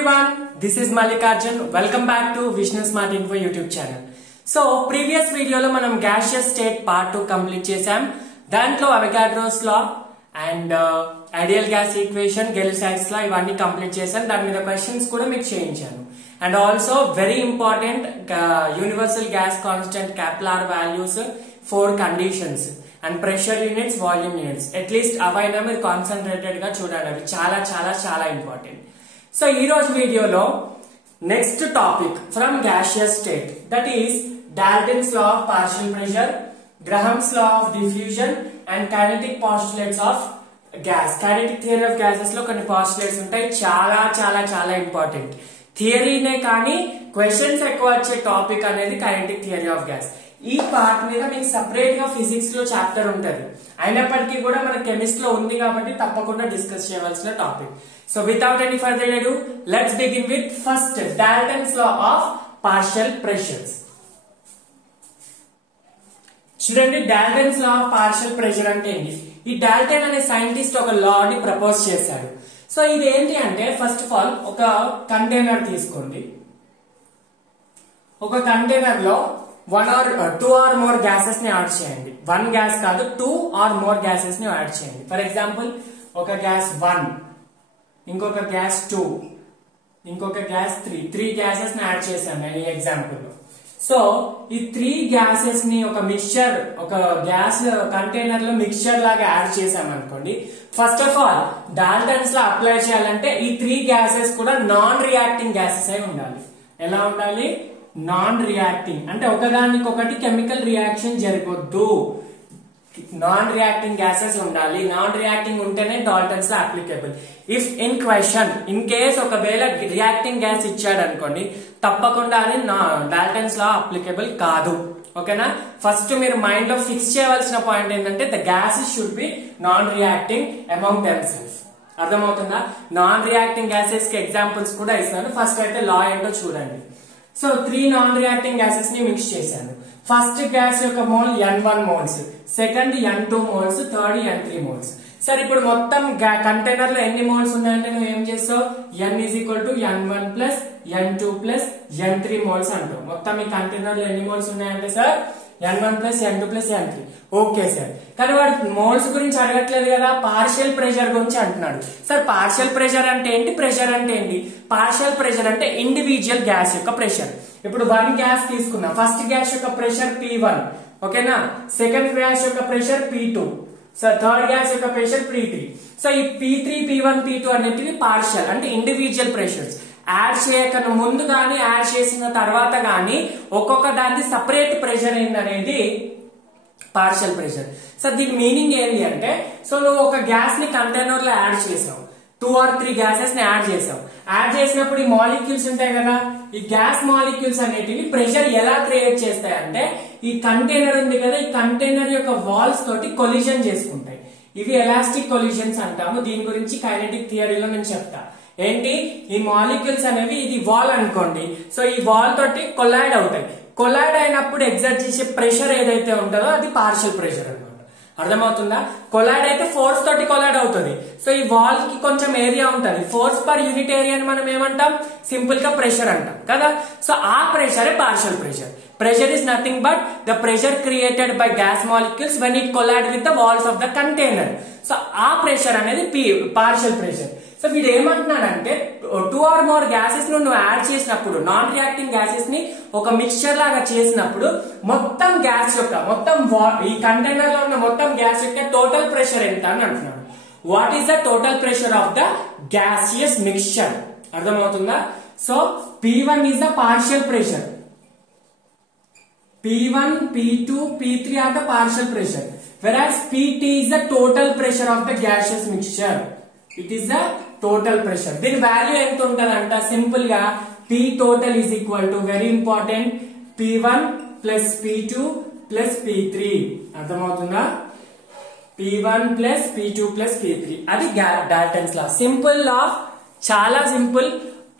everyone, this is Mallikarjun. Welcome back to Vishnu Smart Info YouTube channel. So previous video lo manam gaseous state part 2 complete chesam. Dantlo Avogadro's law and ideal gas equation, Gay-Lussac's law ivanni complete chesam. Dani meeda questions kuda meeku cheyinchanu. And also very important universal gas constant Kepler values, 4 conditions and pressure units, volume units. At least avaina meer concentrated ga chudandi. Avi చాలా important. So ee roju video lo next topic from gaseous state, that is Dalton's law of partial pressure, Graham's law of diffusion and kinetic postulates of gas. Kinetic theory of gases lo కొన్ని postulates ఉంటాయి, చాలా important. Theory నే కానీ questions ఎక్కువ వచ్చే topic అనేది kinetic theory of gas. ఈ part మీద మీకు సెపరేట్ గా ఫిజిక్స్ లో చాప్టర్ ఉంటది, అయినప్పటికీ కూడా మన కెమిస్ట్రీ లో ఉంది కాబట్టి తప్పకుండా డిస్కస్ చేయవలసిన topic. So without any further ado let's begin with first Dalton's law of partial pressures. చూడండి, Dalton's law of partial pressure అంటే ఏంటి? ఈ డాల్టన్ అనే సైంటిస్ట్ ఒక లా ని ప్రపోజ్ చేశాడు. సో ఇది ఏంటి అంటే, ఫస్ట్ ఆఫ్ ఆల్ ఒక కంటైనర్ తీసుకోండి. ఒక కంటైనర్ లో 1 or 2 or more గ్యాసెస్ ని యాడ్ చేయండి. 1 గ్యాస్ కాదు, 2 or more గ్యాసెస్ ని యాడ్ చేయండి. ఫర్ ఎగ్జాంపుల్, ఒక గ్యాస్ 1, ఇంకొక గ్యాస్ 2, ఇంకొక గ్యాస్ 3 గ్యాసెస్ ని యాడ్ చేశాను నేను ఈ ఎగ్జాంపుల్ లో. సో ఈ 3 గ్యాసెస్ ని ఒక మిక్స్చర్, ఒక గ్యాస్ కంటైనర్ లో మిక్స్చర్ లాగా యాడ్ చేసామనుకోండి. ఫస్ట్ ఆఫ్ ఆల్ డాల్టన్స్ లో అప్లై చేయాలంటే ఈ 3 గ్యాసెస్ కూడా నాన్ రియాక్టింగ్ గ్యాసెస్ అయి ఉండాలి. ఎలా ఉండాలి? నాన్ రియాక్టింగ్ అంటే ఒకదానికొకటి కెమికల్ రియాక్షన్ జరగొద్దు, నాన్ రియాక్టింగ్ గ్యాసెస్ ఉండాలి. నాన్ రియాక్టింగ్ ఉంటేనే డాల్టన్స్ లో applicable. If in question in case ఒకవేళ రియాక్టింగ్ గ్యాస్ ఇచ్చాడు అనుకోండి, తప్పకుండా అది డాల్టన్స్ లో అప్లికేబుల్ కాదు. ఓకేనా? ఫస్ట్ మీరు మైండ్ లో ఫిక్స్ చేయవలసిన పాయింట్ ఏంటంటే the gases should be non reacting among themself. అర్థమవుతుందా? నాన్ రియాక్టింగ్ గ్యాసెస్ కి ఎగ్జాంపుల్స్ కూడా ఇస్తాను. ఫస్ట్ అయితే లా ఏంటో చూడండి. సో 3 నాన్ రియాక్టింగ్ గ్యాసెస్ ని మిక్స్ చేశాను. ఫస్ట్ గ్యాస్ యొక్క mole N1 moles, second N2 moles, third N3 moles. సరే, ఇప్పుడు మొత్తం కంటైనర్ లో ఎన్ని మోల్స్ ఉన్నాయంటే నువ్వు ఏం చేస్తావు? N is equal to N1 plus N2 plus N3 moles అంటావు. మొత్తం ఈ కంటైనర్ లో ఎన్ని మోల్స్ ఉన్నాయంటే sir N1 plus N2 plus N3. Okay sir, కానీ వాడు మోల్స్ గురించి అడగట్లేదు కదా, పార్షియల్ ప్రెషర్ గురించి అంటున్నాడు. సార్ పార్షియల్ ప్రెషర్ అంటే ఏంటి, ప్రెషర్ అంటే ఏంటి? పార్షియల్ ప్రెషర్ అంటే ఇండివిజువల్ గ్యాస్ యొక్క ప్రెషర్. ఇప్పుడు 1 గ్యాస్ తీసుకున్నాం, ఫస్ట్ గ్యాస్ యొక్క ప్రెషర్ P1, ఓకేనా? సెకండ్ గ్యాస్ యొక్క pressure P2, so third gas యొక్క ప్రెషర్ P3. సో ఈ P3, P1, P2 అనేటివి పార్షియల్ అంటే ఇండివిజువల్ ప్రెషర్స్. యాడ్ చేయక ముందు గానీ యాడ్ చేసిన తర్వాత గానీ ఒక్కొక్క దానికి సపరేట్ ప్రెషర్ ఏంటనేది పార్షియల్ ప్రెషర్. సో దీని మీనింగ్ ఏంటి అంటే, సో నువ్వు ఒక గ్యాస్ ని కంటైనర్ లో యాడ్ చేసావు, 2 or 3 గ్యాసెస్ ని యాడ్ చేసావు. యాడ్ చేసినప్పుడు ఈ మాలిక్యూల్స్ ఉంటాయి కదా, ఈ గ్యాస్ మాలిక్యూల్స్ అనేటివి ప్రెషర్ ఎలా క్రియేట్ చేస్తాయంటే, ఈ కంటైనర్ ఉంది కదా, ఈ కంటైనర్ యొక్క వాల్స్ తోటి కొలిజన్ చేసుకుంటాయి. ఇవి ఎలాస్టిక్ కొలిజన్స్ అంటాము. దీని గురించి కైనెటిక్ థియరీలో నేను చెప్తా. ఏంటి, ఈ మాలిక్యూల్స్ అనేవి, ఇది వాల్ అనుకోండి, సో ఈ వాల్ తోటి కొలైడ్ అవుతాయి. కొలైడ్ అయినప్పుడు ఎగ్జర్ట్ చేసే ప్రెషర్ ఏదైతే ఉంటుందో అది పార్షియల్ ప్రెషర్ అన్నమాట. అర్థమవుతుందా? కొలైడ్ అయితే ఫోర్స్ తోటి కొలైడ్ అవుతుంది. సో ఈ వాల్ కి కొంచెం ఏరియా ఉంటుంది, ఫోర్స్ పర్ యూనిట్ ఏరియా అని మనం ఏమంటాం? సింపుల్ గా ప్రెషర్ అంటాం కదా. సో ఆ ప్రెషరే partial pressure. Pressure is nothing but the pressure created by gas molecules when it collide with the walls of the container. So ఆ ప్రెషర్ అనేది పార్షియల్ ప్రెషర్. సో వీడు ఏమంటున్నాడంటే, 2 or more గ్యాసెస్ నువ్వు add చేసినప్పుడు, non reacting gases ని ఒక mixture లాగా చేసినప్పుడు మొత్తం గ్యాస్ యొక్క, మొత్తం ఈ కంటైనర్ లో ఉన్న మొత్తం గ్యాస్ యొక్క టోటల్ ప్రెషర్ ఎంత అని అంటున్నాడు. What is the total pressure of the gaseous mixture? అర్థమవుతుందా? So P1 is the partial pressure. P1, P2, P3 are the partial pressure, whereas PT is the total pressure of the gaseous mixture. It is the total pressure. Then value ఎంత ఉంటదంట? Simple గా P total is equal to, very important, P1 plus P2 plus P3. అర్థమవుతుందా? P1 plus P2 plus P3. అది Dalton's లా. Simple లా, చాలా simple.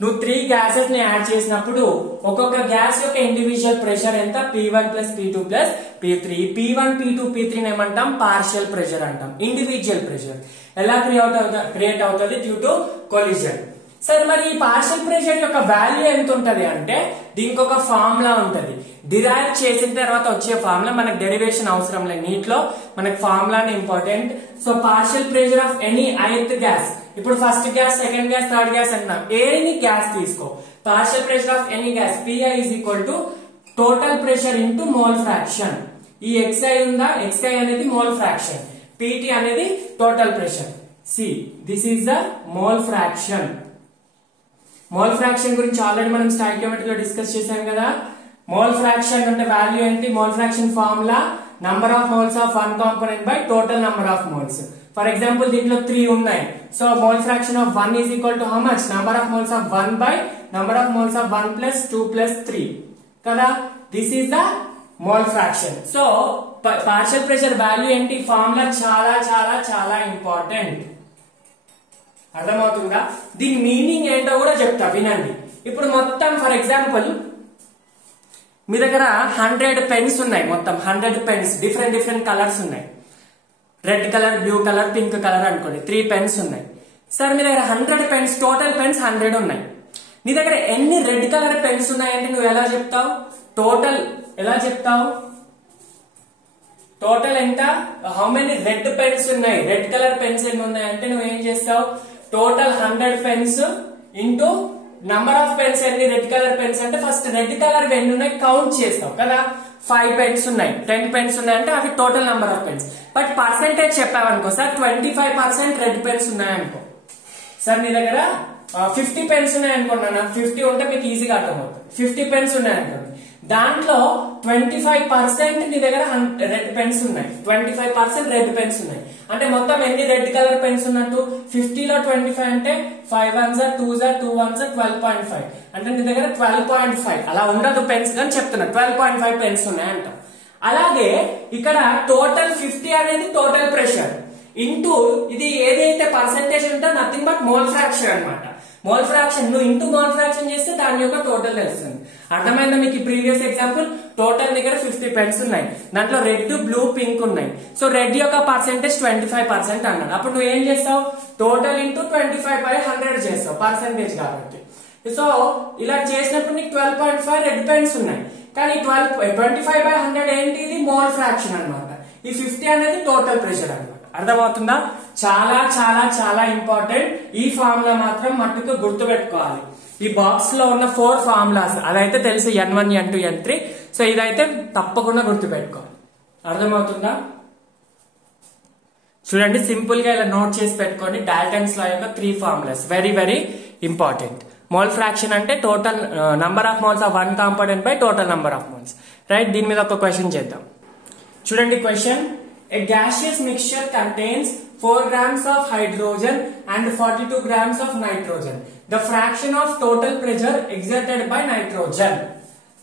నువ్వు 3 gases ని add చేసినప్పుడు ఒక్కొక్క గ్యాస్ యొక్క ఇండివిజువల్ ప్రెషర్ ఎంత? P1 plus P2 plus P3. P1, P2, P3 ఏమంటాం? పార్షియల్ ప్రెషర్ అంటాం. ఇండివిజువల్ ప్రెషర్ ఎలా క్రియేట్ అవుతుంది? Due to collision. సరే మరి ఈ పార్షియల్ ప్రెషర్ యొక్క వాల్యూ ఎంత ఉంటది అంటే దీనికి ఒక ఫార్ములా ఉంటది. డిరైవ్ చేసిన తర్వాత వచ్చే ఫార్ములా, మనకు డెరివేషన్ అవసరం లేదు, నీటిలో మనకు ఫార్ములానే important. So partial pressure of any ith gas, ఇప్పుడు first gas, second gas, third gas అంటున్నాం, ఎనీ గ్యాస్ తీసుకో, partial pressure of any gas PI is equal to total pressure into mole fraction. ఈ XI ఉందా, XI అనేది mole fraction, PT అనేది total pressure. See this is the mole fraction. Mole fraction గురించి already మనం stoichiometry లో discuss చేశాం కదా. Mole fraction అంటే వాల్యూ ఏంటి, mole fraction formula number of moles of one component by total number of moles. For example దీంట్లో 3 ఉన్నాయి. So mole fraction of 1 is equal to how much, number of moles of 1 by number of moles of 1 plus 2 plus 3 కదా. This is the mole fraction. So partial pressure value ఏంటి, formula చాలా చాలా చాలా important. అర్థమవుతుందా? దీని meaning ఏంటో కూడా చెప్తా వినండి. ఇప్పుడు మొత్తం ఫర్ ఎగ్జాంపుల్ మీ దగ్గర 100 పెన్స్ ఉన్నాయి, మొత్తం 100 పెన్స్ డిఫరెంట్ డిఫరెంట్ కలర్స్ ఉన్నాయి, red colour, blue colour, pink colour అనుకోండి, 3 పెన్స్ ఉన్నాయి. సార్ మీ దగ్గర 100 పెన్స్, టోటల్ పెన్స్ 100 ఉన్నాయి. నీ దగ్గర ఎన్ని రెడ్ కలర్ పెన్స్ ఉన్నాయంటే నువ్వు ఎలా చెప్తావు, టోటల్ ఎలా చెప్తావు, టోటల్ ఎంత, హౌ మెనీ రెడ్ పెన్స్ ఉన్నాయి, రెడ్ కలర్ పెన్స్ ఎన్ని ఉన్నాయంటే నువ్వు ఏం చేస్తావు, total 100 pens into number of pens ఎన్ని రెడ్ కలర్ పెన్స్ అంటే ఫస్ట్ రెడ్ కలర్ ఎన్ని ఉన్నాయి కౌంట్ చేస్తావు కదా. 5 పెన్స్ ఉన్నాయి, 10 పెన్స్ ఉన్నాయి అంటే అవి total number of pens. But percentage చెప్పావనుకో, సార్ 25% రెడ్ పెన్స్ ఉన్నాయనుకో, సార్ మీ దగ్గర 50 పెన్స్ ఉన్నాయనుకోండి, 50 ఉంటే మీకు ఈజీగా అర్థమవుతుంది. 50 పెన్స్ ఉన్నాయనుకోండి, దాంట్లో 25% నీ దగ్గర రెడ్ పెన్స్ ఉన్నాయి, 25% రెడ్ పెన్స్ ఉన్నాయి. అంటే మొత్తం ఎన్ని రెడ్ కలర్ పెన్స్ ఉన్నట్టు, 50 లో 25 అంటే 5 1s 2s 2 1s 12.5 అంటే నీ దగ్గర 12.5 అలా ఉండదు పెన్స్ కానీ చెప్తున్నా, 12.5 పెన్స్ ఉన్నాయంట. అలాగే ఇక్కడ టోటల్ 50 అనేది టోటల్ ప్రెషర్ ఇంటూ ఇది ఏదైతే పర్సెంటేజ్ ఉంటే నథింగ్ బట్ మోల్ ఫ్రాక్షన్ అన్నమాట. మోల్ ఫ్రాక్షన్ నువ్వు ఇంటూ మోల్ ఫ్రాక్షన్ చేస్తే దాని యొక్క టోటల్ తెలుస్తుంది. అర్థమైందా మీకు? ప్రీవియస్ ఎగ్జాంపుల్ టోటల్ దగ్గర 50 పెన్స్ ఉన్నాయి, దాంట్లో రెడ్, బ్లూ, పింక్ ఉన్నాయి. సో రెడ్ యొక్క పర్సెంటేజ్ 25% అన్నాడు. అప్పుడు నువ్వు ఏం చేస్తావు, టోటల్ ఇంటూ 25/100 చేస్తావు పర్సెంటేజ్ కాబట్టి. సో ఇలా చేసినప్పుడు నీకు 12.5 రెడ్ పెన్స్ ఉన్నాయి, కానీ 25/100 ఏంటి, ఇది మోల్ ఫ్రాక్షన్ అన్నమాట. ఈ 50 అనేది టోటల్ ప్రెషర్ అన్నమాట. అర్థమవుతుందా? చాలా చాలా చాలా ఇంపార్టెంట్. ఈ ఫార్ములా మాత్రం మట్టుకు గుర్తు పెట్టుకోవాలి. ఈ బాక్స్ లో ఉన్న 4 ఫార్ములాస్ అదైతే తెలుసు, N1 N2 N3. సో ఇదైతే తప్పకుండా గుర్తు పెట్టుకోవాలి. అర్థమవుతుందా? చూడండి, సింపుల్ గా ఇలా నోట్ చేసి పెట్టుకోండి. డాల్టన్స్ లా యొక్క 3 formulas very very important. Mole fraction అంటే total number of moles of one component by total number of moles. Right, దీని మీద ఒక క్వశ్చన్ చేద్దాం. చూడండి question, a gaseous mixture contains 4 grams of hydrogen and 42 grams of nitrogen. The fraction of total pressure exerted by nitrogen.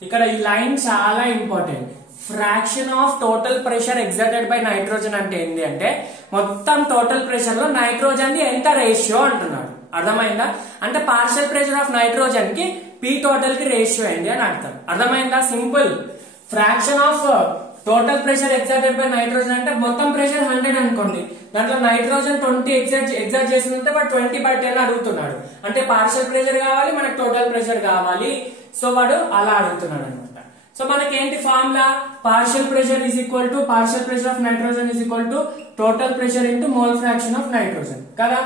ఇక్కడ ఈ line చాలా important. Fraction of total pressure exerted by nitrogen అంటే ఏంటి అంటే మొత్తం టోటల్ ప్రెషర్ లో nitrogen the ఎంత ratio అంటున్నాడు. అర్థమైందా? అంటే పార్షియల్ ప్రెషర్ ఆఫ్ నైట్రోజన్ కి P టోటల్ కి రేషియో ఏంటి అని అర్థం. అర్థమైందా? Simple. Fraction of total pressure exerted by nitrogen అంటే మొత్తం ప్రెషర్ 100 అనుకోండి, దాంట్లో నైట్రోజన్ 20 ఎగ్జర్ట్ చేసినంటే వాడు 20/10 అడుగుతున్నాడు. అంటే పార్షియల్ ప్రెషర్ కావాలి, మనకు టోటల్ ప్రెషర్ కావాలి. సో వాడు అలా అడుగుతున్నాడు అనమాట. సో మనకి ఏంటి formula, partial pressure is equal to partial pressure of nitrogen is equal to total pressure into mole fraction of nitrogen కదా.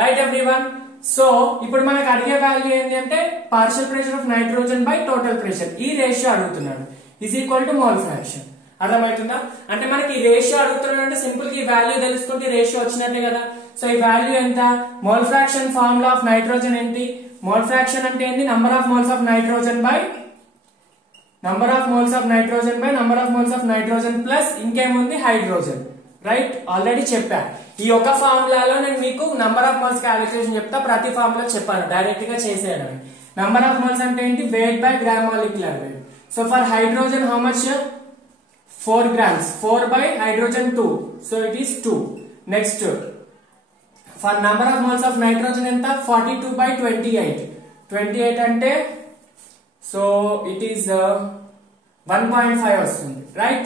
Right everyone? సో ఇప్పుడు మనకు అడిగే వాల్యూ ఏంటి అంటే partial pressure of nitrogen by total pressure, ఈ ratio అడుగుతున్నాడు, is equal to mole fraction. అర్థమవుతుందా? అంటే మనకి ఈ రేషియో అడుగుతున్నాడు అంటే సింపుల్ గా ఈ వాల్యూ తెలుసుకుంటే రేషియో వచ్చినట్టే కదా. సో ఈ వాల్యూ ఎంత, mole fraction formula of nitrogen ఏంటి, మోల్ ఫ్రాక్షన్ అంటే ఏంటి, number of moles of nitrogen by number of moles of nitrogen by number of moles of nitrogen plus ఇంకేముంది హైడ్రోజన్. రైట్, ఆల్రెడీ చెప్పా. ఈ ఒక ఫార్ములాలో నేను మీకు నంబర్ ఆఫ్ మోల్స్ క్యాలిక్యులేషన్ చెప్తా, ప్రతి ఫార్ములా చెప్పాను, డైరెక్ట్ గా చేసేయడం. నంబర్ ఆఫ్ మోల్స్ అంటే ఏంటి, weight by gram molecular weight. So for hydrogen how much, 4 grams, 4 by hydrogen 2, so it is 2. Next, for number of moles of nitrogen enta 42 by 28, 28 ante so it is 1.5 vastundi, right,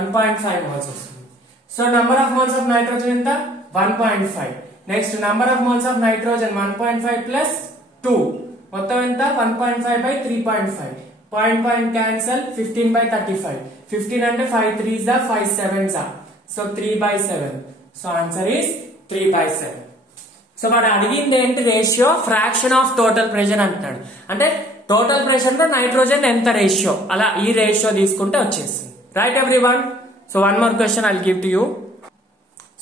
1.5 moles vastundi. So number of moles of nitrogen enta 1.5. Next, number of moles of nitrogen 1.5 plus 2 మొత్తం ఎంత 1.5 by 3.5 point cancel 15 by 35 15 అంటే 5 3s are 5 7s are so 3/7 so answer is 3/7 so వాడు అడిగింది ఏంటి ratio fraction of total pressure అంటున్నాడు అంటే total pressure లో nitrogen ఎంత రేషియో అలా ఈ రేషియో తీసుకుంటే వచ్చేస్తుంది right everyone so one more question I will give to you